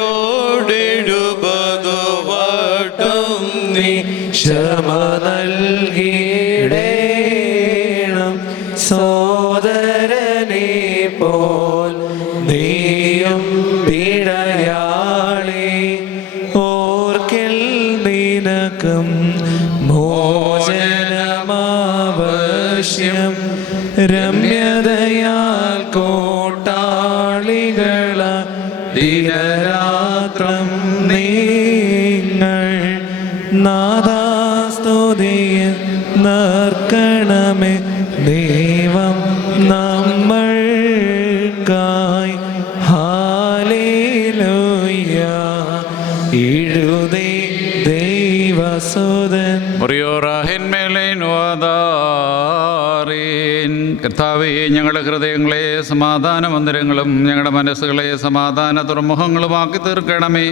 വട്ടം നീ ക്ഷമ നൽകിയിടേണം സോദരനെ പോൽ നീയും പിഴയാളെ ഓർക്കിൽ നിനക്കും മോചനമാവശ്യം രമ്യതയാൽ കോട്ടാളികള ദിനരാത്രം നിങ്ങൾ നാദാസ്തുതിയ നർക്കണമേ ദൈവം നമ്മൾക്കായി ഹാലേലൂയ എഴുതി ദൈവസുതൻ കർത്താവേ, ഞങ്ങളുടെ ഹൃദയങ്ങളെ സമാധാന മന്ദിരങ്ങളും ഞങ്ങളുടെ മനസ്സുകളെ സമാധാന തുറമുഖങ്ങളുമാക്കി തീർക്കണമേ.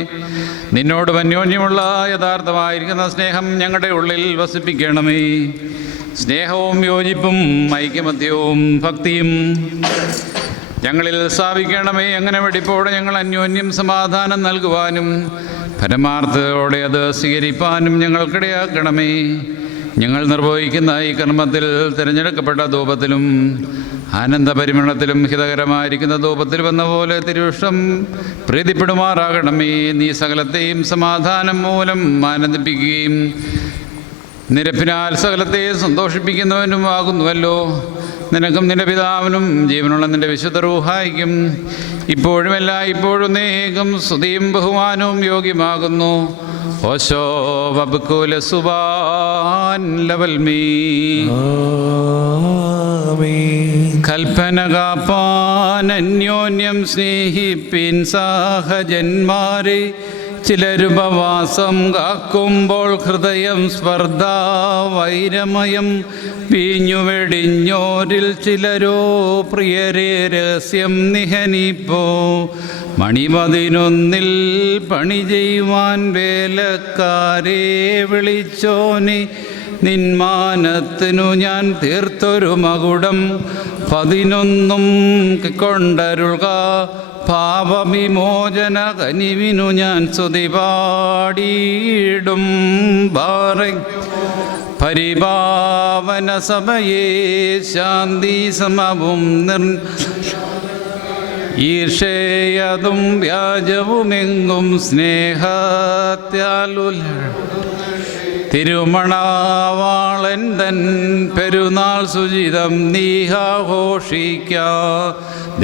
നിന്നോട് അന്യോന്യമുള്ള യഥാർത്ഥമായിരിക്കുന്ന സ്നേഹം ഞങ്ങളുടെ ഉള്ളിൽ വസിപ്പിക്കണമേ. സ്നേഹവും യോജിപ്പും ഐക്യമത്യവും ഭക്തിയും ഞങ്ങളിൽ സ്ഥാപിക്കണമേ. അങ്ങനെ വെടിപ്പോടെ ഞങ്ങൾ അന്യോന്യം സമാധാനം നൽകുവാനും പരമാർത്ഥത്തോടെ അത് സ്വീകരിപ്പാനും ഞങ്ങൾക്കിടയാക്കണമേ. ഞങ്ങൾ നിർവഹിക്കുന്ന ഈ കർമ്മത്തിൽ തിരഞ്ഞെടുക്കപ്പെട്ട ധൂപത്തിലും ആനന്ദപരിമളത്തിലും ഹിതകരമായിരിക്കുന്ന ധൂപത്തിലും എന്ന പോലെ തിരുവിഷ്ടം പ്രീതിപ്പെടുമാറാകണമേ. നീ സകലത്തെയും സമാധാനം മൂലം ആനന്ദിപ്പിക്കുകയും നിരപ്പിനാൽ സകലത്തെ സന്തോഷിപ്പിക്കുന്നവനുമാകുന്നുവല്ലോ. നിനക്കും നിന്റെ പിതാവിനും ജീവനുള്ള നിന്റെ വിശുദ്ധ റൂഹായിക്കും ഇപ്പോഴുമല്ല ഇപ്പോഴും നേകം സ്തുതിയും ബഹുമാനവും യോഗ്യമാകുന്നു. ഓശോ വബ്കുല സുബാൻ ലവൽമീ കൽപ്പന കാപ്പാൻ അന്യോന്യം സ്നേഹിപ്പിൻ സഹജന്മാരെ. ചിലരുപവാസം കാക്കുമ്പോൾ ഹൃദയം സ്പർദ്ധ വൈരമയം വീഞ്ഞുവെടിഞ്ഞോരിൽ ചിലരോ പ്രിയരെ രഹസ്യം നിഹനിപ്പോ. മണിപതിനൊന്നിൽ പണി ചെയ്യുവാൻ വേലക്കാരെ വിളിച്ചോനെ. നിന്മാനത്തിനു ഞാൻ തീർത്തൊരു മകുടം 11 കൊണ്ടരുൾക. പാപവിമോചന കനിവിനു ഞാൻ സ്തുതി പാടിയിടും. പരിപാവന സഭയെ ശാന്തി സമവും ഈർഷേയതും വ്യാജവുമെങ്കും സ്നേഹത്യാലുൽ തിരുമണവാളൻ തൻ പെരുന്നാൾ സുചിതം നീഹാഘോഷിക്ക.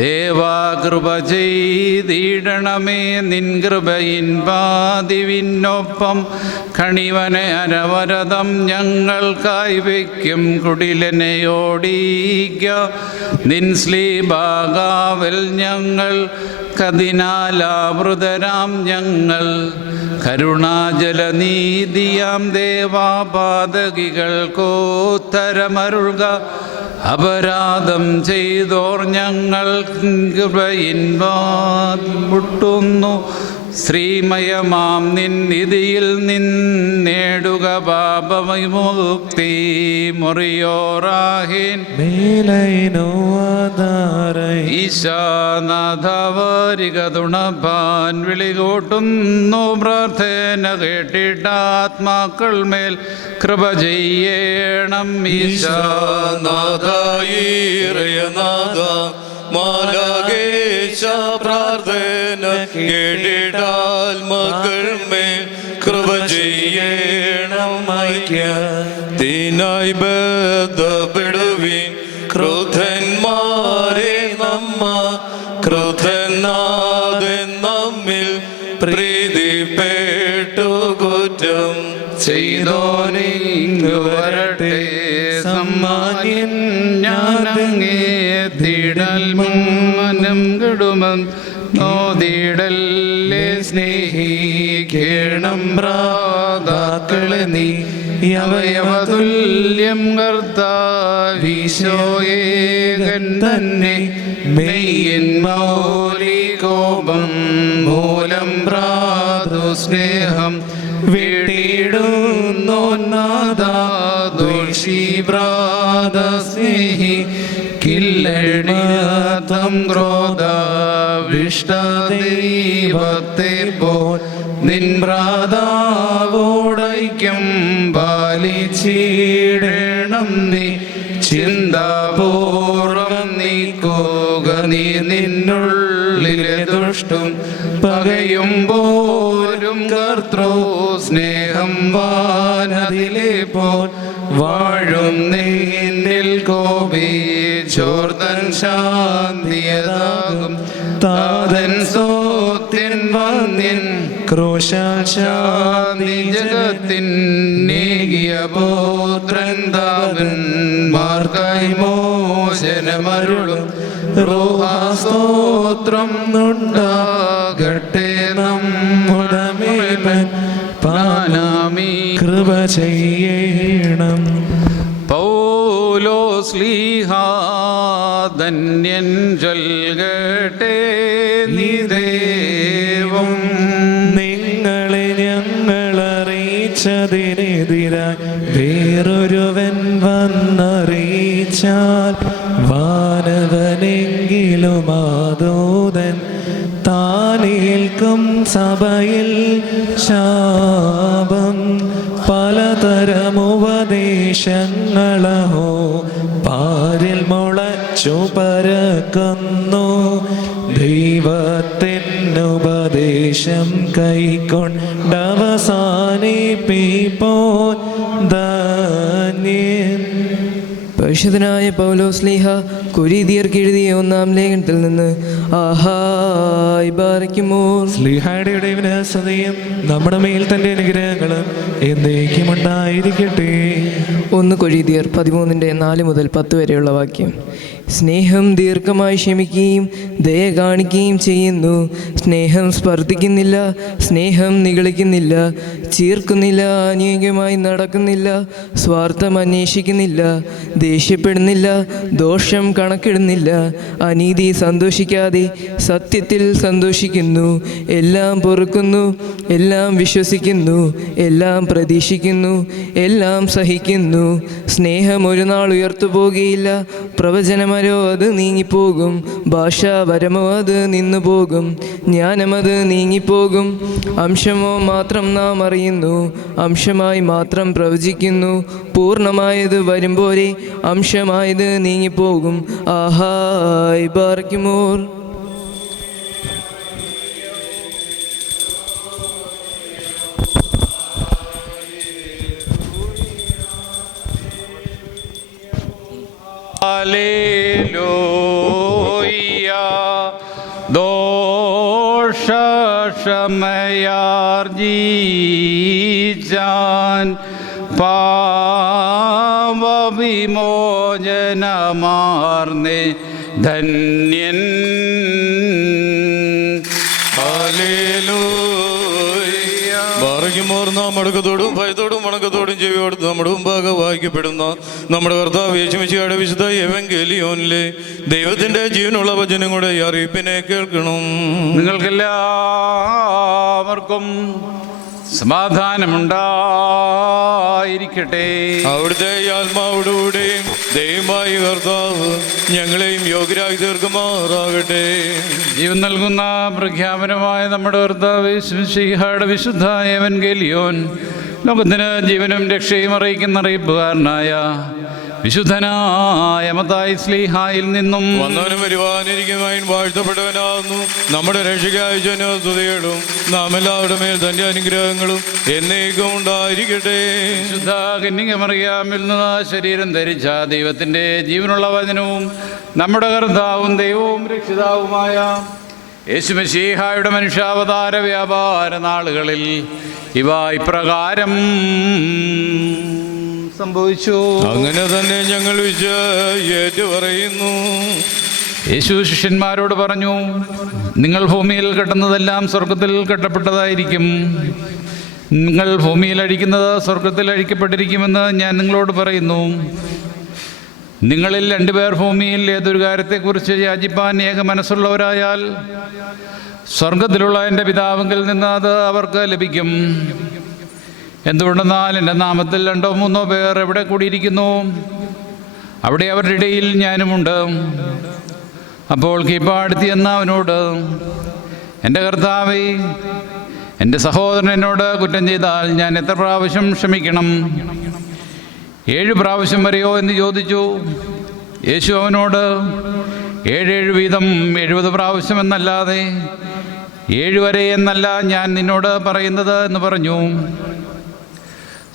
ദേവാകൃപ ചെയ്തിടണമേ നിൻ കൃപയിൻ പാതിവിനൊപ്പം. കണിവനെ അനവരതം ഞങ്ങൾക്കായി വയ്ക്കും കുടിലനെയോടിക്ക. നിൻ ശ്ലീബാകാവൽ ഞങ്ങൾ കതിനാലാവൃതരാം ഞങ്ങൾ. കരുണാജലനീതിയാം ദേവാപാതകികൾക്കോത്തരമരുൾക. അപരാധം ചെയ്തോർ ഞങ്ങൾ കൃപയിൻ മുട്ടുന്നു. ശ്രീമയമാം നിന്നിധിയിൽ നിന്നേടുക പാപവിമുക്തി മുറിയോറാഹിൻ മേലൈനോ ആധാരൈ ഈശാനാഥവരിക തുണപ്പാൻ വിളികൂട്ടുന്നു പ്രാർത്ഥന കേട്ടിട്ടാത്മാക്കൾ മേൽ കൃപ ചെയ്യണം ഈശാനാഥ മാലാകേശ പ്രാർത്ഥന കേട്ടിടാൽ മക്കൾ മേൽ കൃപ ചെയ്യണം ഐക്യത്തിനായി ബന്ധപ്പെടുവിൻ ക്രുദ്ധന്മാരെ ക്രുദ്ധനാഥൻ നമ്മിൽ പ്രീതിപ്പെട്ടു കുറ്റം ചെയ്തോനിങ്ങു വരട്ടെ സമ്മാന്യൻ ഞാനങ്ങേ തിടൽ മനം കെടുമം നോതിടല്ലേ സ്നേഹിക്കണം ഭ്രാതാക്കളെ നീ അവയവതുല്യം കർത്താവീശോയേകൻ തന്നെ മെയ്യൻ മൗലികോപം മൂലം ഭ്രാതു സ്നേഹം വീട്ടിടുന്നോന്നാദോഷി ഭ്രാത സ്നേഹി കില്ലടിയാത്തം ക്രോധ വിഷ്ടദൈവത്തെ പോൽ നിൻ ഭ്രാതാവോടൈക്യം പാലിച്ചിടണം നീ ചിന്താപൂർവം നീക്കുക നീ നിന്നുള്ളിലെ ദുഷ്ടം പകയുമ്പോലും കർത്തൃ സ്നേഹം വാനതിലെ പോൽ വാഴും നിന്നിൽ കോപി ചോർത്തൻ ശാന്തിയതാകും താതൻ സോത്യൻ വന്യൻ ക്രോശാശാന്തി ജഗത്തിൻ നേകിയ പുത്രൻ താവൻ മാർക്കായി മോചനമരുളും റൂഹാസ്തോത്രം ഉണ്ടാകട്ടെ നമ്മുടെ മേൽ പാനാമി കൃപ ചെയ്യണം. പൗലോസ്ലീഹാ ധന്യൻ ചൊൽകട്ടെ നിദേവം നിങ്ങളെ ഞങ്ങൾ അറിയിച്ചതിനെതിരായി വേറൊരുവൻ വന്നറിയിച്ചാൽ വാനവനെങ്കിലും ആദൂതൻ താനേൽക്കും സഭയിൽ ശാപം പലതരം ഉപദേശങ്ങളോ പാരിൽ മുളച്ചു പരക്കുന്നു ദൈവത്തിനുപദേശം കൈക്കൊണ്ടവസാനിപ്പിപ്പോൻ ധന്യൻ. പരിശുദ്ധനായ പൗലോസ്ലീഹ കൊരീന്ത്യർക്ക് എഴുതിയ 1-ാം ലേഖനത്തിൽ നിന്ന് ആഹായ് ബാറയ്ക്കുമോ സ്ലീഹായുടെ വിനാശതയും നമ്മുടെ മേൽ തന്റെ അനുഗ്രഹങ്ങളും എന്നേക്കും ഉണ്ടായിരിക്കട്ടെ. 1 കൊരീന്ത്യർ 13-4 മുതൽ 10 വരെയുള്ള വാക്യം. സ്നേഹം ദീർഘമായി ക്ഷമിക്കുകയും ദയ കാണിക്കുകയും ചെയ്യുന്നു. സ്നേഹം സ്പർദ്ധിക്കുന്നില്ല, സ്നേഹം നിഗളിക്കുന്നില്ല, ചീർക്കുന്നില്ല, അന്യോന്യമായി നടക്കുന്നില്ല, സ്വാർത്ഥം അന്വേഷിക്കുന്നില്ല, ദേഷ്യപ്പെടുന്നില്ല, ദോഷം കണക്കിടുന്നില്ല, അനീതി സന്തോഷിക്കാതെ സത്യത്തിൽ സന്തോഷിക്കുന്നു, എല്ലാം പൊറുക്കുന്നു, എല്ലാം വിശ്വസിക്കുന്നു, എല്ലാം പ്രതീക്ഷിക്കുന്നു, എല്ലാം സഹിക്കുന്നു. സ്നേഹം ഒരു നാൾ ഉയർത്തുപോകുകയില്ല. പ്രവചനമരോ അത് നീങ്ങിപ്പോകും, ഭാഷാപരമോ അത് നിന്നുപോകും, ജ്ഞാനമത് നീങ്ങിപ്പോകും. അംശമോ മാത്രം നാം അറിയുന്നു, അംശമായി മാത്രം പ്രവചിക്കുന്നു. പൂർണ്ണമായത് വരുമ്പോഴേ അംശമായത് നീങ്ങിപ്പോകും. ആഹായ് ബാറയ്ക്കുമോർ. ഹല്ലേലൂയ ദോഷമയാർജീജാൻ പാപവിമോചനമാർന്നേ ധന്യൻ. ഹല്ലേലൂയ വായിക്കുമ്പോൾ മടക്കത്തോടും ഭയത്തോടും വണക്കത്തോടും ചെവിയോടും നമ്മുടെ മുമ്പാകെ വായിക്കപ്പെടുന്ന നമ്മുടെ കർത്താവ് യേശുമിശിഹായുടെ വിശുദ്ധ എവങ്കേലിയോനിലെ ദൈവത്തിൻ്റെ ജീവനുള്ള വചനങ്ങളുടെ ഈ അറിയിപ്പിനെ കേൾക്കണം. നിങ്ങൾക്കെല്ലാവർക്കും സമാധാനമുണ്ടായിരിക്കട്ടെ. അവിടുത്തെ ആത്മാവോടുകൂടെയും ദൈവമായ കർത്താവ് ഞങ്ങളെയും യോഗ്യരായി തീർക്കുമാറാകട്ടെ. ജീവൻ നൽകുന്ന പ്രഖ്യാപനമായ നമ്മുടെ കർത്താവ് യേശുമിശിഹായുടെ വിശുദ്ധ എവങ്കേലിയോൻ ലോകത്തിന് ജീവനും രക്ഷയും അറിയിക്കുന്ന അറിയിപ്പുകാരനായ വിശുദ്ധനായ മത്തായി ശ്ലീഹായിൽ നിന്നും വന്നവനും വരുവാനിരിക്കുന്നവൻ വാഴ്ത്തപ്പെട്ടവനാകുന്നു. നമ്മുടെ രക്ഷയ്ക്കായി ജനസ്തുതികളും നാം എല്ലാവരുടെ മേൽ തന്റെ അനുഗ്രഹങ്ങളും എന്നേക്കും ഉണ്ടായിരിക്കട്ടെ. വിശുദ്ധ കന്യകമറിയാമിൽ നിന്ന് ശരീരം ധരിച്ച ദൈവത്തിൻ്റെ ജീവനുള്ള വചനവും നമ്മുടെ കർത്താവും ദൈവവും രക്ഷിതാവുമായ യേശുമിശിഹായുടെ മനുഷ്യാവതാര വ്യാപാര നാളുകളിൽ ഇവ ഇപ്രകാരം സംഭവിച്ചു. അങ്ങനെ തന്നെ ഞങ്ങൾ ഏറ്റുപറയുന്നു. യേശു ശിഷ്യന്മാരോട് പറഞ്ഞു, നിങ്ങൾ ഭൂമിയിൽ കെട്ടുന്നതെല്ലാം സ്വർഗത്തിൽ കെട്ടപ്പെട്ടതായിരിക്കും, നിങ്ങൾ ഭൂമിയിൽ അഴിക്കുന്നത് സ്വർഗത്തിൽ അഴിക്കപ്പെട്ടിരിക്കുമെന്ന് ഞാൻ നിങ്ങളോട് പറയുന്നു. നിങ്ങളിൽ 2 പേർ ഭൂമിയിൽ ഏതൊരു കാര്യത്തെക്കുറിച്ച് യാചിപ്പാൻ ഏക മനസ്സുള്ളവരായാൽ സ്വർഗത്തിലുള്ള എൻ്റെ പിതാവിങ്കിൽ നിന്ന് അത് അവർക്ക് ലഭിക്കും. എന്തുകൊണ്ടെന്നാൽ എൻ്റെ നാമത്തിൽ 2 or 3 പേർ എവിടെ കൂടിയിരിക്കുന്നു അവിടെ അവരുടെ ഇടയിൽ ഞാനുമുണ്ട്. അപ്പോൾ കീഴ്പ്പാടുത്തി എന്ന അവനോട്, എൻ്റെ കർത്താവേ, എൻ്റെ സഹോദരൻ എന്നോട് കുറ്റം ചെയ്താൽ ഞാൻ എത്ര പ്രാവശ്യം ക്ഷമിക്കണം? 7 പ്രാവശ്യം വരെയോ എന്ന് ചോദിച്ചു. യേശു അവനോട്, 7 വീതം 70 പ്രാവശ്യം എന്നല്ലാതെ 7 വരെ എന്നല്ല ഞാൻ നിന്നോട് പറയുന്നത് എന്ന് പറഞ്ഞു.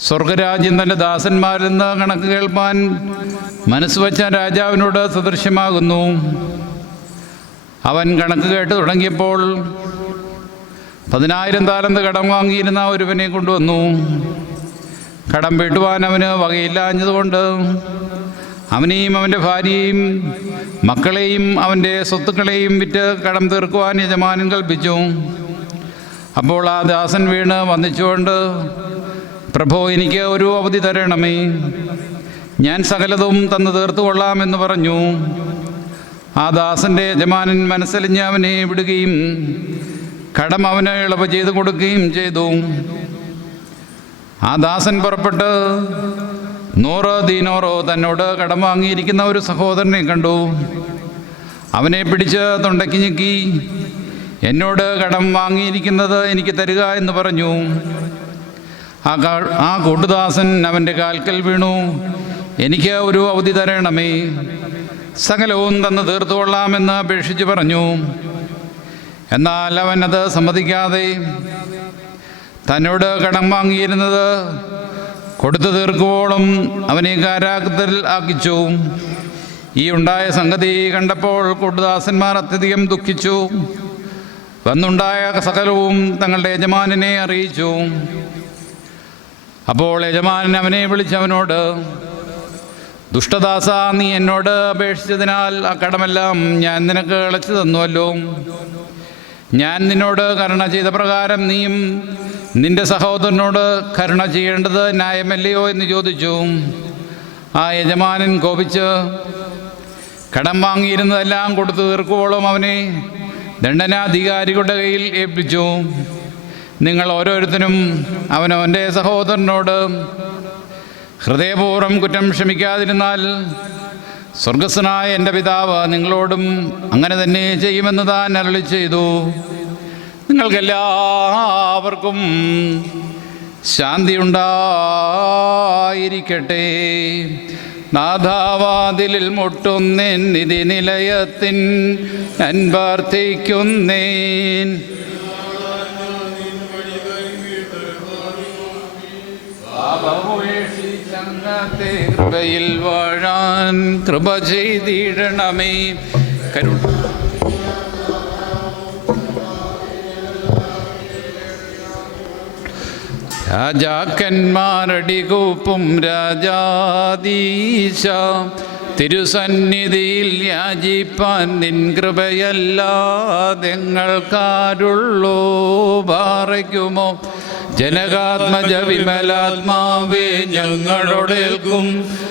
സ്വർഗരാജ്യം തൻ്റെ ദാസന്മാരിൽ നിന്ന് കണക്ക് കേൾപ്പാൻ മനസ്സ് വച്ച രാജാവിനോട് സദൃശ്യമാകുന്നു. അവൻ കണക്ക് കേട്ട് തുടങ്ങിയപ്പോൾ 10,000 താലന്ത് കടം വാങ്ങിയിരുന്ന ഒരുവനെ കൊണ്ടുവന്നു. കടം വീട്ടുവാൻ അവന് വകയില്ലാഞ്ഞതുകൊണ്ട് അവനെയും അവൻ്റെ ഭാര്യയെയും മക്കളെയും അവൻ്റെ സ്വത്തുക്കളെയും വിറ്റ് കടം തീർക്കുവാൻ യജമാനൻ കൽപ്പിച്ചു. അപ്പോൾ ആ ദാസൻ വീണ് വന്ദിച്ചുകൊണ്ട്, പ്രഭോ, എനിക്ക് ഒരു അവധി തരണമേ, ഞാൻ സകലതും തന്നു തീർത്തു കൊള്ളാമെന്ന് പറഞ്ഞു. ആ ദാസൻ്റെ യജമാനൻ മനസ്സലിഞ്ഞ് അവനെ വിടുകയും കടം അവന് ഇളവ് ചെയ്ത് കൊടുക്കുകയും ചെയ്തു. ആ ദാസൻ പുറപ്പെട്ട് 100 ദീനാറോ തന്നോട് കടം വാങ്ങിയിരിക്കുന്ന ഒരു സഹോദരനെ കണ്ടു. അവനെ പിടിച്ച് തൊണ്ടയ്ക്ക് ഞെക്കി, എന്നോട് കടം വാങ്ങിയിരിക്കുന്നത് എനിക്ക് തരിക എന്ന് പറഞ്ഞു. ആ കൂട്ടുദാസൻ അവൻ്റെ കാൽക്കൽ വീണു, എനിക്ക് ഒരു അവധി തരണമേ, സകലവും തന്ന് തീർത്തുകൊള്ളാമെന്ന് അപേക്ഷിച്ച് പറഞ്ഞു. എന്നാൽ അവൻ അത് സമ്മതിക്കാതെ തന്നോട് കടം വാങ്ങിയിരുന്നത് കൊടുത്തു തീർക്കുവോളം അവനെ കാരാഗ്രഹത്തിൽ ആക്കിച്ചു. ഈ ഉണ്ടായ സംഗതി കണ്ടപ്പോൾ കൂട്ടുദാസന്മാർ അത്യധികം ദുഃഖിച്ചു. വന്നുണ്ടായ സകലവും തങ്ങളുടെ യജമാനനെ അറിയിച്ചു. അപ്പോൾ യജമാനൻ അവനെ വിളിച്ചവനോട്, ദുഷ്ടദാസ, നീ എന്നോട് അപേക്ഷിച്ചതിനാൽ ആ കടമെല്ലാം ഞാൻ നിനക്ക് അടച്ചു തന്നുവല്ലോ. ഞാൻ നിന്നോട് കരുണ ചെയ്ത പ്രകാരം നീയും നിന്റെ സഹോദരനോട് കരുണ ചെയ്യേണ്ടത് ന്യായമല്ലയോ എന്ന് ചോദിച്ചു. ആ യജമാനൻ കോപിച്ച് കടം വാങ്ങിയിരുന്നതെല്ലാം കൊടുത്തു തീർക്കുവോളം അവനെ ദണ്ഡനാധികാരികളുടെ കയ്യിൽ ഏൽപ്പിച്ചു. നിങ്ങൾ ഓരോരുത്തരും അവനവൻ്റെ സഹോദരനോട് ഹൃദയപൂർവ്വം കുറ്റം ക്ഷമിക്കാതിരുന്നാൽ സ്വർഗസ്ഥനായ എൻ്റെ പിതാവ് നിങ്ങളോടും അങ്ങനെ തന്നെ ചെയ്യുമെന്ന് താൻ അരുളി ചെയ്തു. നിങ്ങൾക്കെല്ലാവർക്കും ശാന്തി ഉണ്ടായിരിക്കട്ടെ. നാഥാവാതിലിൽ മുട്ടുന്നേൻ, നിധി നിലയത്തിൻ ഞാൻ പ്രാർത്ഥിക്കുന്നേൻ. പാപമോഷിച്ചങ്ങത്തെ കൃപയിൽ വാഴാൻ കൃപ ചെയ്തിടണമേ. രാജാക്കന്മാരടികൂപ്പും രാജാധീശ, തിരുസന്നിധിയിൽ യാചിപ്പാൻ നിൻ കൃപയല്ലാതെങ്ങൾക്കാരുള്ളൂ. പാറയ്ക്കുമോ ജനകാത്മജ വിമലാത്മാവേ ഞങ്ങളോടേൽക്കും.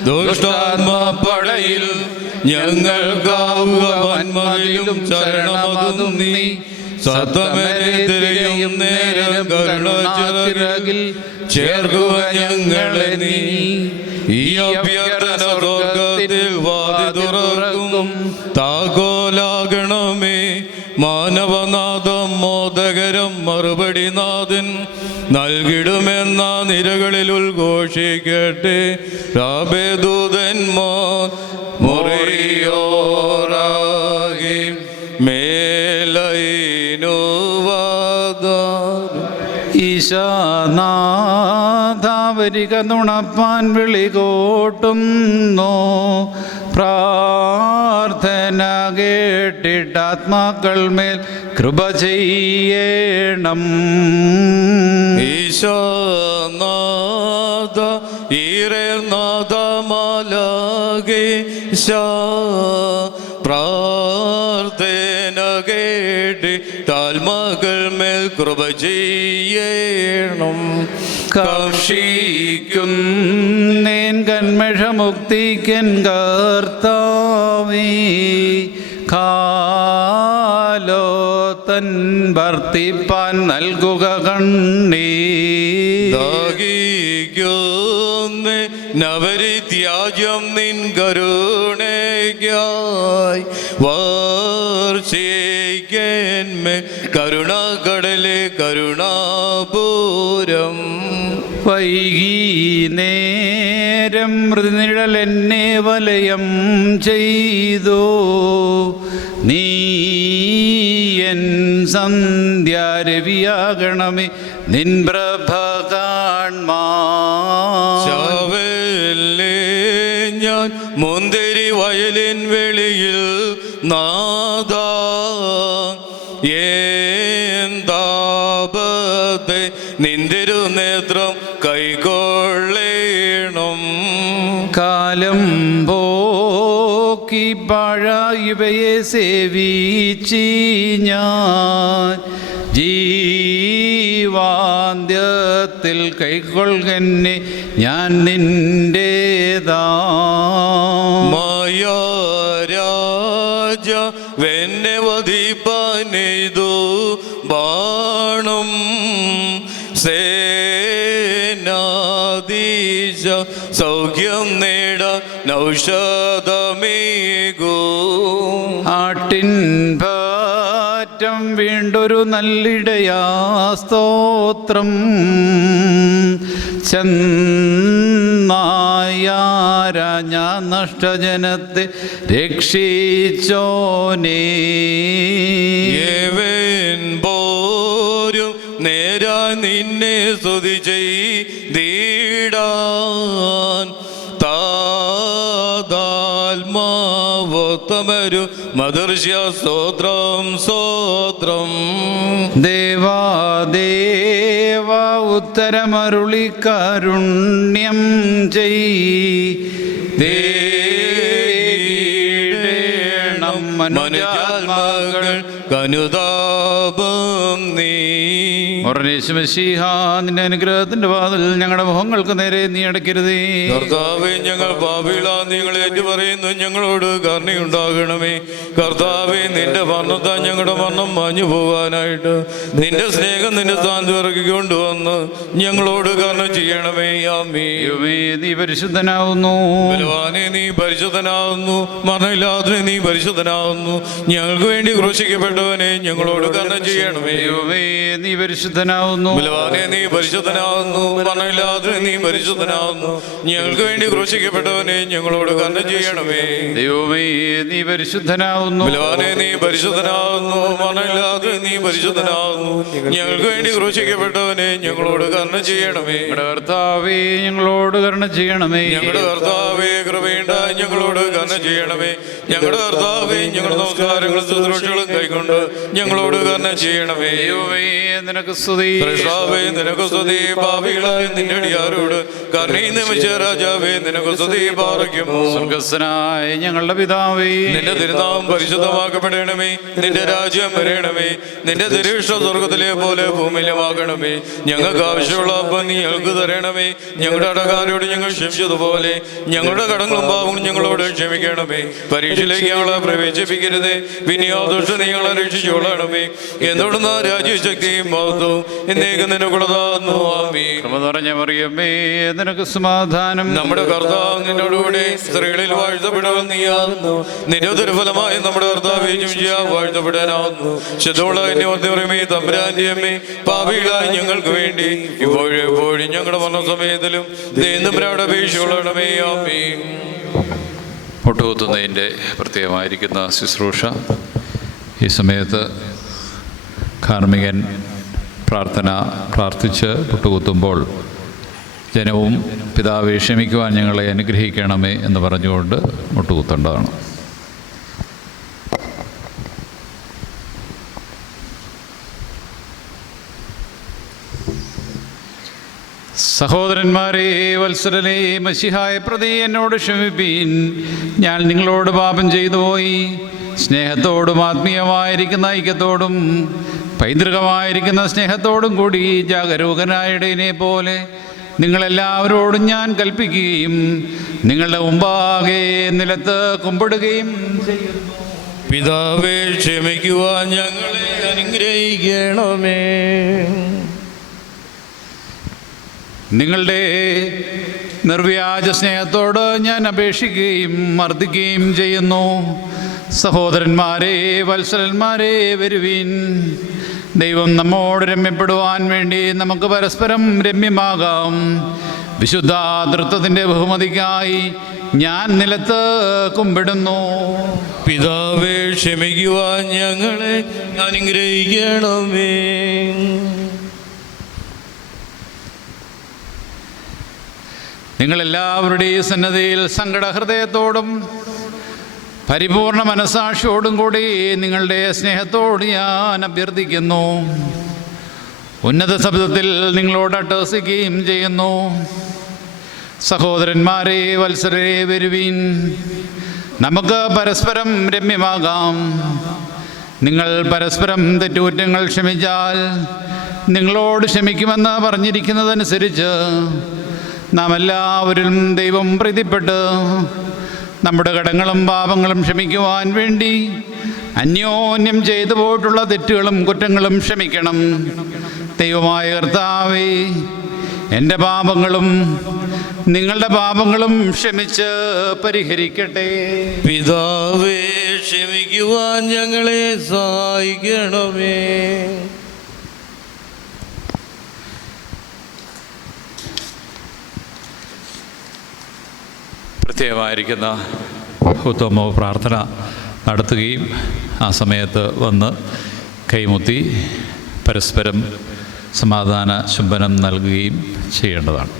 ദുഷ്ടാത്മപടയിൽ ഞങ്ങൾക്കാവുക വന്മതിലും ശരണമതും നീ. സത്തമരെതിരെയും നേരം കരുണാചിറകിൽ ചേർക്കുക ഞങ്ങളെ നീ. ഈ അഭ്യർത്ഥന സ്വർഗ്ഗത്തിൽ വാതി തുറക്കും. താക്കോലാകണമേ മാനവനാഥം മോദകരം മറുപടി നാഥൻ നൽകിടുമെന്ന നിരകളിൽ ഉദ്ഘോഷിക്കട്ടെ. രാബേദൂതന്മാർ മുറിയോറാകെ മേലൈനുവാദാർ. ഈശാനാഥവരിക നുണപ്പാൻ വിളികോട്ടുന്നു. പ്രാർത്ഥന കേട്ടിട്ടാത്മാക്കൾ മേൽ കൃപ ചെയ്യണം. ഈശോനാഥ ഈരനാഥ മാലാകെ പ്രാർത്ഥന കേട്ടിട്ടാത്മാക്കൾ മേൽ കൃപ ചെയ്യണം. കാക്ഷിക്കുന്നേൻ കന്മഷമുക്തിക്കൻ കർത്താവേ. കാലോ തൻ വർത്തിപ്പാൻ നൽകുക കണ്ണീ. ദാഹിക്കുന്നേ നവരിത്യാജ്യം നിൻ കരുണയ്ക്കായി. വർഷിക്കന്മേ കരുണാകടലെ കരുണാപൂരം. വൈകി നേരം മൃദുനിഴൽ എന്നെ വലയം ചെയ്തു. നീ എൻ സന്ധ്യാരവിയാകണമേ നിൻ പ്രഭ കാൺമാവല്ലേ ഞാൻ മുന്തിരി വയലിൻ വെളിയിൽ നാദ എന്താപത്തെ നിന്തിരു നേത്രം കൈകൊള്ളേണം. കാലം പോക്കി പാഴായിവയെ സേവിച്ചി ഞാൻ. ജീവാന്ത്യത്തിൽ കൈക്കൊള്ളുന്നെ ഞാൻ നിന്റേതാ. മായാരാജ വെന്നെ വധിപ്പാനെയ്തു ബാണം. സേനാധീശ സൗഖ്യം നേടാൻ ഔഷധമേകൂ. ആട്ടിൻ പാറ്റം വീണ്ടൊരു നല്ലിടയാ സ്തോത്രം. ചെന്നായാരാ ഞാൻ നഷ്ടജനത്തെ രക്ഷിച്ചോനേ. ഏവൻ പോരും നേരാ നിന്നെ സ്തുതി ചെയ്തിടാൻ. താതാത്മാവോത്തമരു മദർശ്യ സ്തോത്രം സ്തോത്രം. ദേവാദേവ ഉത്തരമരുളി കാരുണ്യം ചെയ്തേണം. മനുജാത്മാക്കൾ കനുതാപം നീ. മശീഹ നിന്റെ അനുഗ്രഹത്തിന്റെ വാതിൽ ഞങ്ങളുടെ മുഖങ്ങൾക്ക് നേരെ നീ അടയ്ക്കരുതേ. കർത്താവേ, ഞങ്ങൾ പാപികളാ, നിങ്ങൾ ഏറ്റുപറയുന്നു, ഞങ്ങളോട് കരുണയുണ്ടാകണമേ. കർത്താവേ, നിന്റെ മരണത്താ ഞങ്ങളുടെ മരണം മാഞ്ഞു പോകാനായിട്ട് നിന്റെ സ്നേഹം നിന്റെ സ്ഥാനത്ത് ഇറക്കി കൊണ്ടുവന്ന് ഞങ്ങളോട് കരുണ ചെയ്യണമേ. ആമേൻ. നീ പരിശുദ്ധനാവുന്നു. ബലവാനെ, നീ പരിശുദ്ധനാവുന്നു. മരണമില്ലാതെ നീ പരിശുദ്ധനാവുന്നു. ഞങ്ങൾക്ക് വേണ്ടി ക്രൂശിക്കപ്പെട്ടവനെ ഞങ്ങളോട് കരുണ ചെയ്യണമേ. നീ പരിശുദ്ധനാവുന്നു. ബലവാനെ, നീ പരിശുദ്ധനാവുന്നു. മരണമില്ലാതെ നീ പരിശുദ്ധനാവുന്നു. ഞങ്ങൾക്ക് വേണ്ടി ക്രൂശിക്കപ്പെട്ടവനെ ഞങ്ങളോട് കരുണ ചെയ്യണമേ. ദൈവമേ, നീ പരിശുദ്ധനാവുന്നു. ബലവാനെ, നീ പരിശുദ്ധനാവുന്നു. മരണമില്ലാതെ നീ പരിശുദ്ധനാവുന്നു. ഞങ്ങൾക്ക് വേണ്ടി ക്രൂശിക്കപ്പെട്ടവനെ ഞങ്ങളോട് കരുണ ചെയ്യണമേ. കർത്താവേ, ഞങ്ങളോട് കരുണ ചെയ്യണമേ. ഞങ്ങളുടെ കർത്താവേ, കൃപയുണ്ടായി ഞങ്ങളോട് കരുണ ചെയ്യണമേ. ഞങ്ങളുടെ കർത്താവേ, ഞങ്ങളുടെ നമസ്കാരങ്ങളും ശുശ്രൂഷകളും കൈക്കൊണ്ട് കൊണ്ട് ഞങ്ങളോട് കരുണ ചെയ്യണമേ. നിനക്ക് സ്തുതി. കർത്താവേ നിനക്ക് സ്തുതി. പാപികളായ നിന്റെ അടിയാരോട് കരുണയും നിമിച്ച രാജാവേ നിനക്ക് സ്തുതി. പാറയ്ക്കുമോ. സ്വർഗ്ഗസ്ഥനായ ഞങ്ങളുടെ പിതാവേ, നിന്റെ തിരുനാമം പരിശുദ്ധമാക്കപ്പെടണമേ. നിന്റെ രാജ്യം വരണമേ. നിന്റെ തിരുവിഷ്ടം സ്വർഗത്തിലെ പോലെ ഭൂമിയിലുമാകണമേ. ഞങ്ങൾക്ക് ആവശ്യമുള്ള അപ്പം നീ ഞങ്ങൾക്ക് തരണമേ. ഞങ്ങളുടെ കടക്കാരോട് ഞങ്ങൾ ക്ഷമിച്ചതുപോലെ ഞങ്ങളുടെ കടങ്ങളും പാവങ്ങളും ഞങ്ങളോട് ക്ഷമിക്കണമേ. പരീക്ഷയിലേക്ക് ഞങ്ങളെ പ്രവേശിപ്പിക്കരുതേ, പിന്നെയോ ദുഷ്ട നീ ഞങ്ങളെ രക്ഷിച്ചുകൊള്ളണമേ. എന്തുകൊണ്ടെന്ന രാജ്യശക്തിയും മഹത്വവും എന്നേക്കും നിനക്കുള്ളതാകുന്നു. ആമേൻ. കൃപ നിറഞ്ഞ മറിയമേ, നിനക്ക് സമാധാനം. നമ്മുടെ കർത്താവ് നിന്നോടുകൂടെ സ്ത്രീകളിൽ വാഴ്ത്തപ്പെടുവൻ നീയാകുന്നു. നിന്റെ ദുർഫലമായ നമ്മുടെ കർത്താവ് വാഴ്ത്തപ്പെടാനാവുന്നു. ശുദ്ധമുള്ള എന്നെ ഓർമ്മേ തമ്പുരാന്റെ അമ്മേ, പാപികളായി ഞങ്ങൾക്ക് വേണ്ടി ഇപ്പോഴും എപ്പോഴും ഞങ്ങളുടെ മരണസമയത്തിലും ദൈവങ്ങളുടെ അപേക്ഷയുള്ളണമേ. ആമേൻ. മുട്ടുകുത്തുന്നതിൻ്റെ പ്രത്യേകമായിരിക്കുന്ന ശുശ്രൂഷ ഈ സമയത്ത് കാർമികൻ പ്രാർത്ഥിച്ച് മുട്ടുകുത്തുമ്പോൾ ജനവും പിതാവെ ക്ഷമിക്കുവാൻ ഞങ്ങളെ അനുഗ്രഹിക്കണമേ എന്ന് പറഞ്ഞുകൊണ്ട് മുട്ടുകുത്തേണ്ടതാണ്. സഹോദരന്മാരെ, വത്സരലേ, മശിഹായെ പ്രതി എന്നോട് ക്ഷമിപ്പീൻ. ഞാൻ നിങ്ങളോട് പാപം ചെയ്തു പോയി. സ്നേഹത്തോടും ആത്മീയമായിരിക്കുന്ന ഐക്യത്തോടും പൈതൃകമായിരിക്കുന്ന സ്നേഹത്തോടും കൂടി ജാഗരൂകനായ ഇടയനെ പോലെ നിങ്ങളെല്ലാവരോടും ഞാൻ കൽപ്പിക്കുകയും നിങ്ങളുടെ മുമ്പാകെ നിലത്ത് കുമ്പിടുകയും ചെയ്യുന്നു. പിതാവേ ക്ഷമിക്കുവാൻ ഞങ്ങളെ അനുഗ്രഹിക്കണമേ. നിങ്ങളുടെ നിർവ്യാജ സ്നേഹത്തോട് ഞാൻ അപേക്ഷിക്കുകയും മർദ്ദിക്കുകയും ചെയ്യുന്നു. സഹോദരന്മാരെ, വത്സരന്മാരെ, വരുവീൻ. ദൈവം നമ്മോട് രമ്യപ്പെടുവാൻ വേണ്ടി നമുക്ക് പരസ്പരം രമ്യമാകാം. വിശുദ്ധാതൃത്വത്തിൻ്റെ ബഹുമതിക്കായി ഞാൻ നിലത്ത് കുമ്പിടുന്നു. പിതാവേ ക്ഷമിക്കുവാൻ ഞങ്ങളെ അനുഗ്രഹിക്കണമേ. നിങ്ങളെല്ലാവരുടെയും സന്നദ്ധയിൽ സങ്കടഹൃദയത്തോടും പരിപൂർണ മനസാക്ഷിയോടും കൂടി നിങ്ങളുടെ സ്നേഹത്തോട് ഞാൻ അഭ്യർത്ഥിക്കുന്നു. ഉന്നത ശബ്ദത്തിൽ നിങ്ങളോട് അട്ടഹസിക്കുകയും ചെയ്യുന്നു. സഹോദരന്മാരെ, വത്സരരെ, വരുവീൻ. നമുക്ക് പരസ്പരം രമ്യമാകാം. നിങ്ങൾ പരസ്പരം തെറ്റുകുറ്റങ്ങൾ ക്ഷമിച്ചാൽ നിങ്ങളോട് ക്ഷമിക്കുമെന്ന് പറഞ്ഞിരിക്കുന്നതനുസരിച്ച് നാം എല്ലാവരും ദൈവം പ്രീതിപ്പെട്ട് നമ്മുടെ കടങ്ങളും പാപങ്ങളും ക്ഷമിക്കുവാൻ വേണ്ടി അന്യോന്യം ചെയ്തു പോയിട്ടുള്ള തെറ്റുകളും കുറ്റങ്ങളും ക്ഷമിക്കണം. ദൈവമായ കർത്താവേ, എൻ്റെ പാപങ്ങളും നിങ്ങളുടെ പാപങ്ങളും ക്ഷമിച്ച് പരിഹരിക്കട്ടെ. പിതാവേ ക്ഷമിക്കുവാൻ ഞങ്ങളെ സഹായിക്കണമേ. പ്രത്യേകമായിരിക്കുന്ന ഉത്തമ പ്രാർത്ഥന നടത്തുകയും ആ സമയത്ത് വന്ന് കൈമുത്തി പരസ്പരം സമാധാന ചുംബനം നൽകുകയും ചെയ്യേണ്ടതാണ്.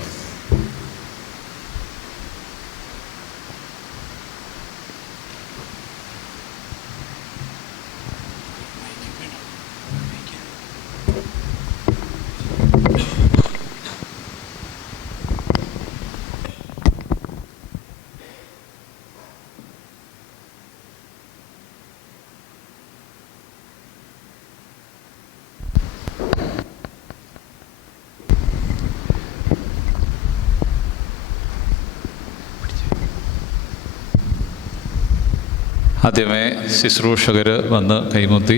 ആദ്യമേ ശുശ്രൂഷകർ വന്ന് കൈമുത്തി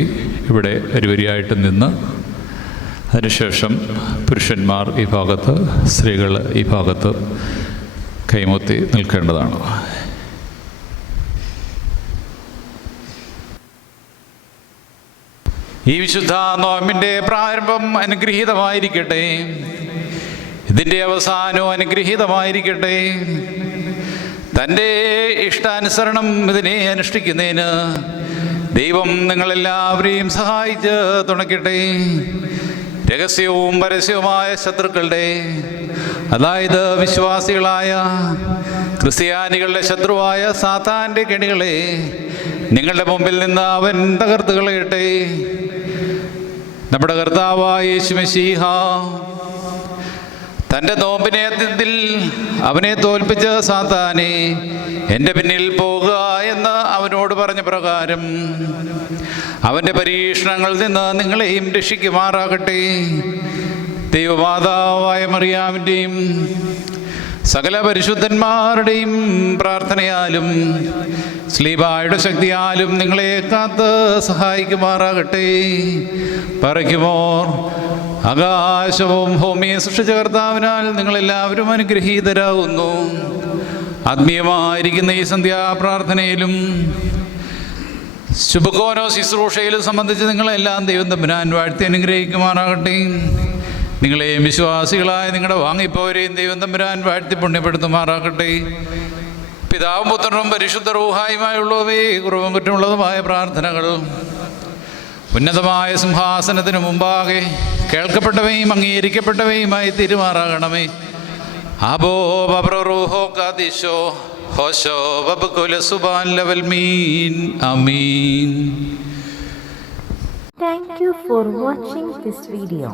ഇവിടെ വരിവരിയായിട്ട് നിന്ന്, അതിനുശേഷം പുരുഷന്മാർ ഈ ഭാഗത്ത്, സ്ത്രീകൾ ഈ ഭാഗത്ത് കൈമുത്തി നിൽക്കേണ്ടതാണ്. ഈ വിശുദ്ധ നോമ്പിൻ്റെ പ്രാരംഭം അനുഗ്രഹീതമായിരിക്കട്ടെ. ഇതിൻ്റെ അവസാനവും അനുഗ്രഹീതമായിരിക്കട്ടെ. തൻ്റെ ഇഷ്ടാനുസരണം ഇതിനെ അനുഷ്ഠിക്കുന്നതിന് ദൈവം നിങ്ങളെല്ലാവരെയും സഹായിച്ച് തുണയ്ക്കട്ടെ. രഹസ്യവും പരസ്യവുമായ ശത്രുക്കളുടെ, അതായത് വിശ്വാസികളായ ക്രിസ്ത്യാനികളുടെ ശത്രുവായ സാത്താൻ്റെ കെണികളെ നിങ്ങളുടെ മുമ്പിൽ നിന്ന് അവൻ തകർത്ത് കളയട്ടെ. നമ്മുടെ കർത്താവായ യേശു മശീഹ തൻ്റെ നോമ്പിനെ അത്യത്തിൽ അവനെ തോൽപ്പിച്ച സാത്താനെ എൻ്റെ പിന്നിൽ പോകുക എന്ന് അവനോട് പറഞ്ഞ പ്രകാരം അവൻ്റെ പരീക്ഷണങ്ങളിൽ നിന്ന് നിങ്ങളെയും രക്ഷിക്കുമാറാകട്ടെ. ദൈവമാതാവായ മറിയാമിൻ്റെയും സകല പരിശുദ്ധന്മാരുടെയും പ്രാർത്ഥനയാലും സ്ലീബായുടെ ശക്തിയാലും നിങ്ങളെ കാത്ത് സഹായിക്കുമാറാകട്ടെ. പറയ്ക്കുമോർ ആകാശവും ഭൂമിയെ സൃഷ്ടിച്ച കർത്താവിനാൽ നിങ്ങളെല്ലാവരും അനുഗ്രഹീതരാകുന്നു. ആത്മീയമായിരിക്കുന്ന ഈ സന്ധ്യാപ്രാർത്ഥനയിലും ശുഭകോനോ ശുശ്രൂഷയിലും സംബന്ധിച്ച് നിങ്ങളെല്ലാം ദൈവം തമ്പുരാൻ വാഴ്ത്തി അനുഗ്രഹിക്കുമാറാകട്ടെ. നിങ്ങളെയും വിശ്വാസികളായ നിങ്ങളുടെ വാങ്ങിപ്പോരെയും ദൈവം തമ്പുരാൻ വാഴ്ത്തി പുണ്യപ്പെടുത്തുമാറാകട്ടെ. പിതാവും പുത്രനും പരിശുദ്ധ റൂഹായുമായുള്ളവേ കുറവും കുറ്റമുള്ളതുമായ പ്രാർത്ഥനകൾ ഉന്നതമായ സിംഹാസനത്തിന് മുമ്പാകെ കേൾക്കപ്പെട്ടവയും അംഗീകരിക്കപ്പെട്ടവയുമായി തീരുമാറാകണമേ. അബോ ബബ്രൂഹോ കാദിശോ ഹോശോ ബബ്കുല സുബാൻ level mean Amin. Thank you for watching this video.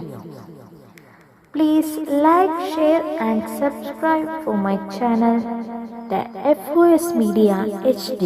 Please like, share and subscribe for my channel, the FOS Media HD.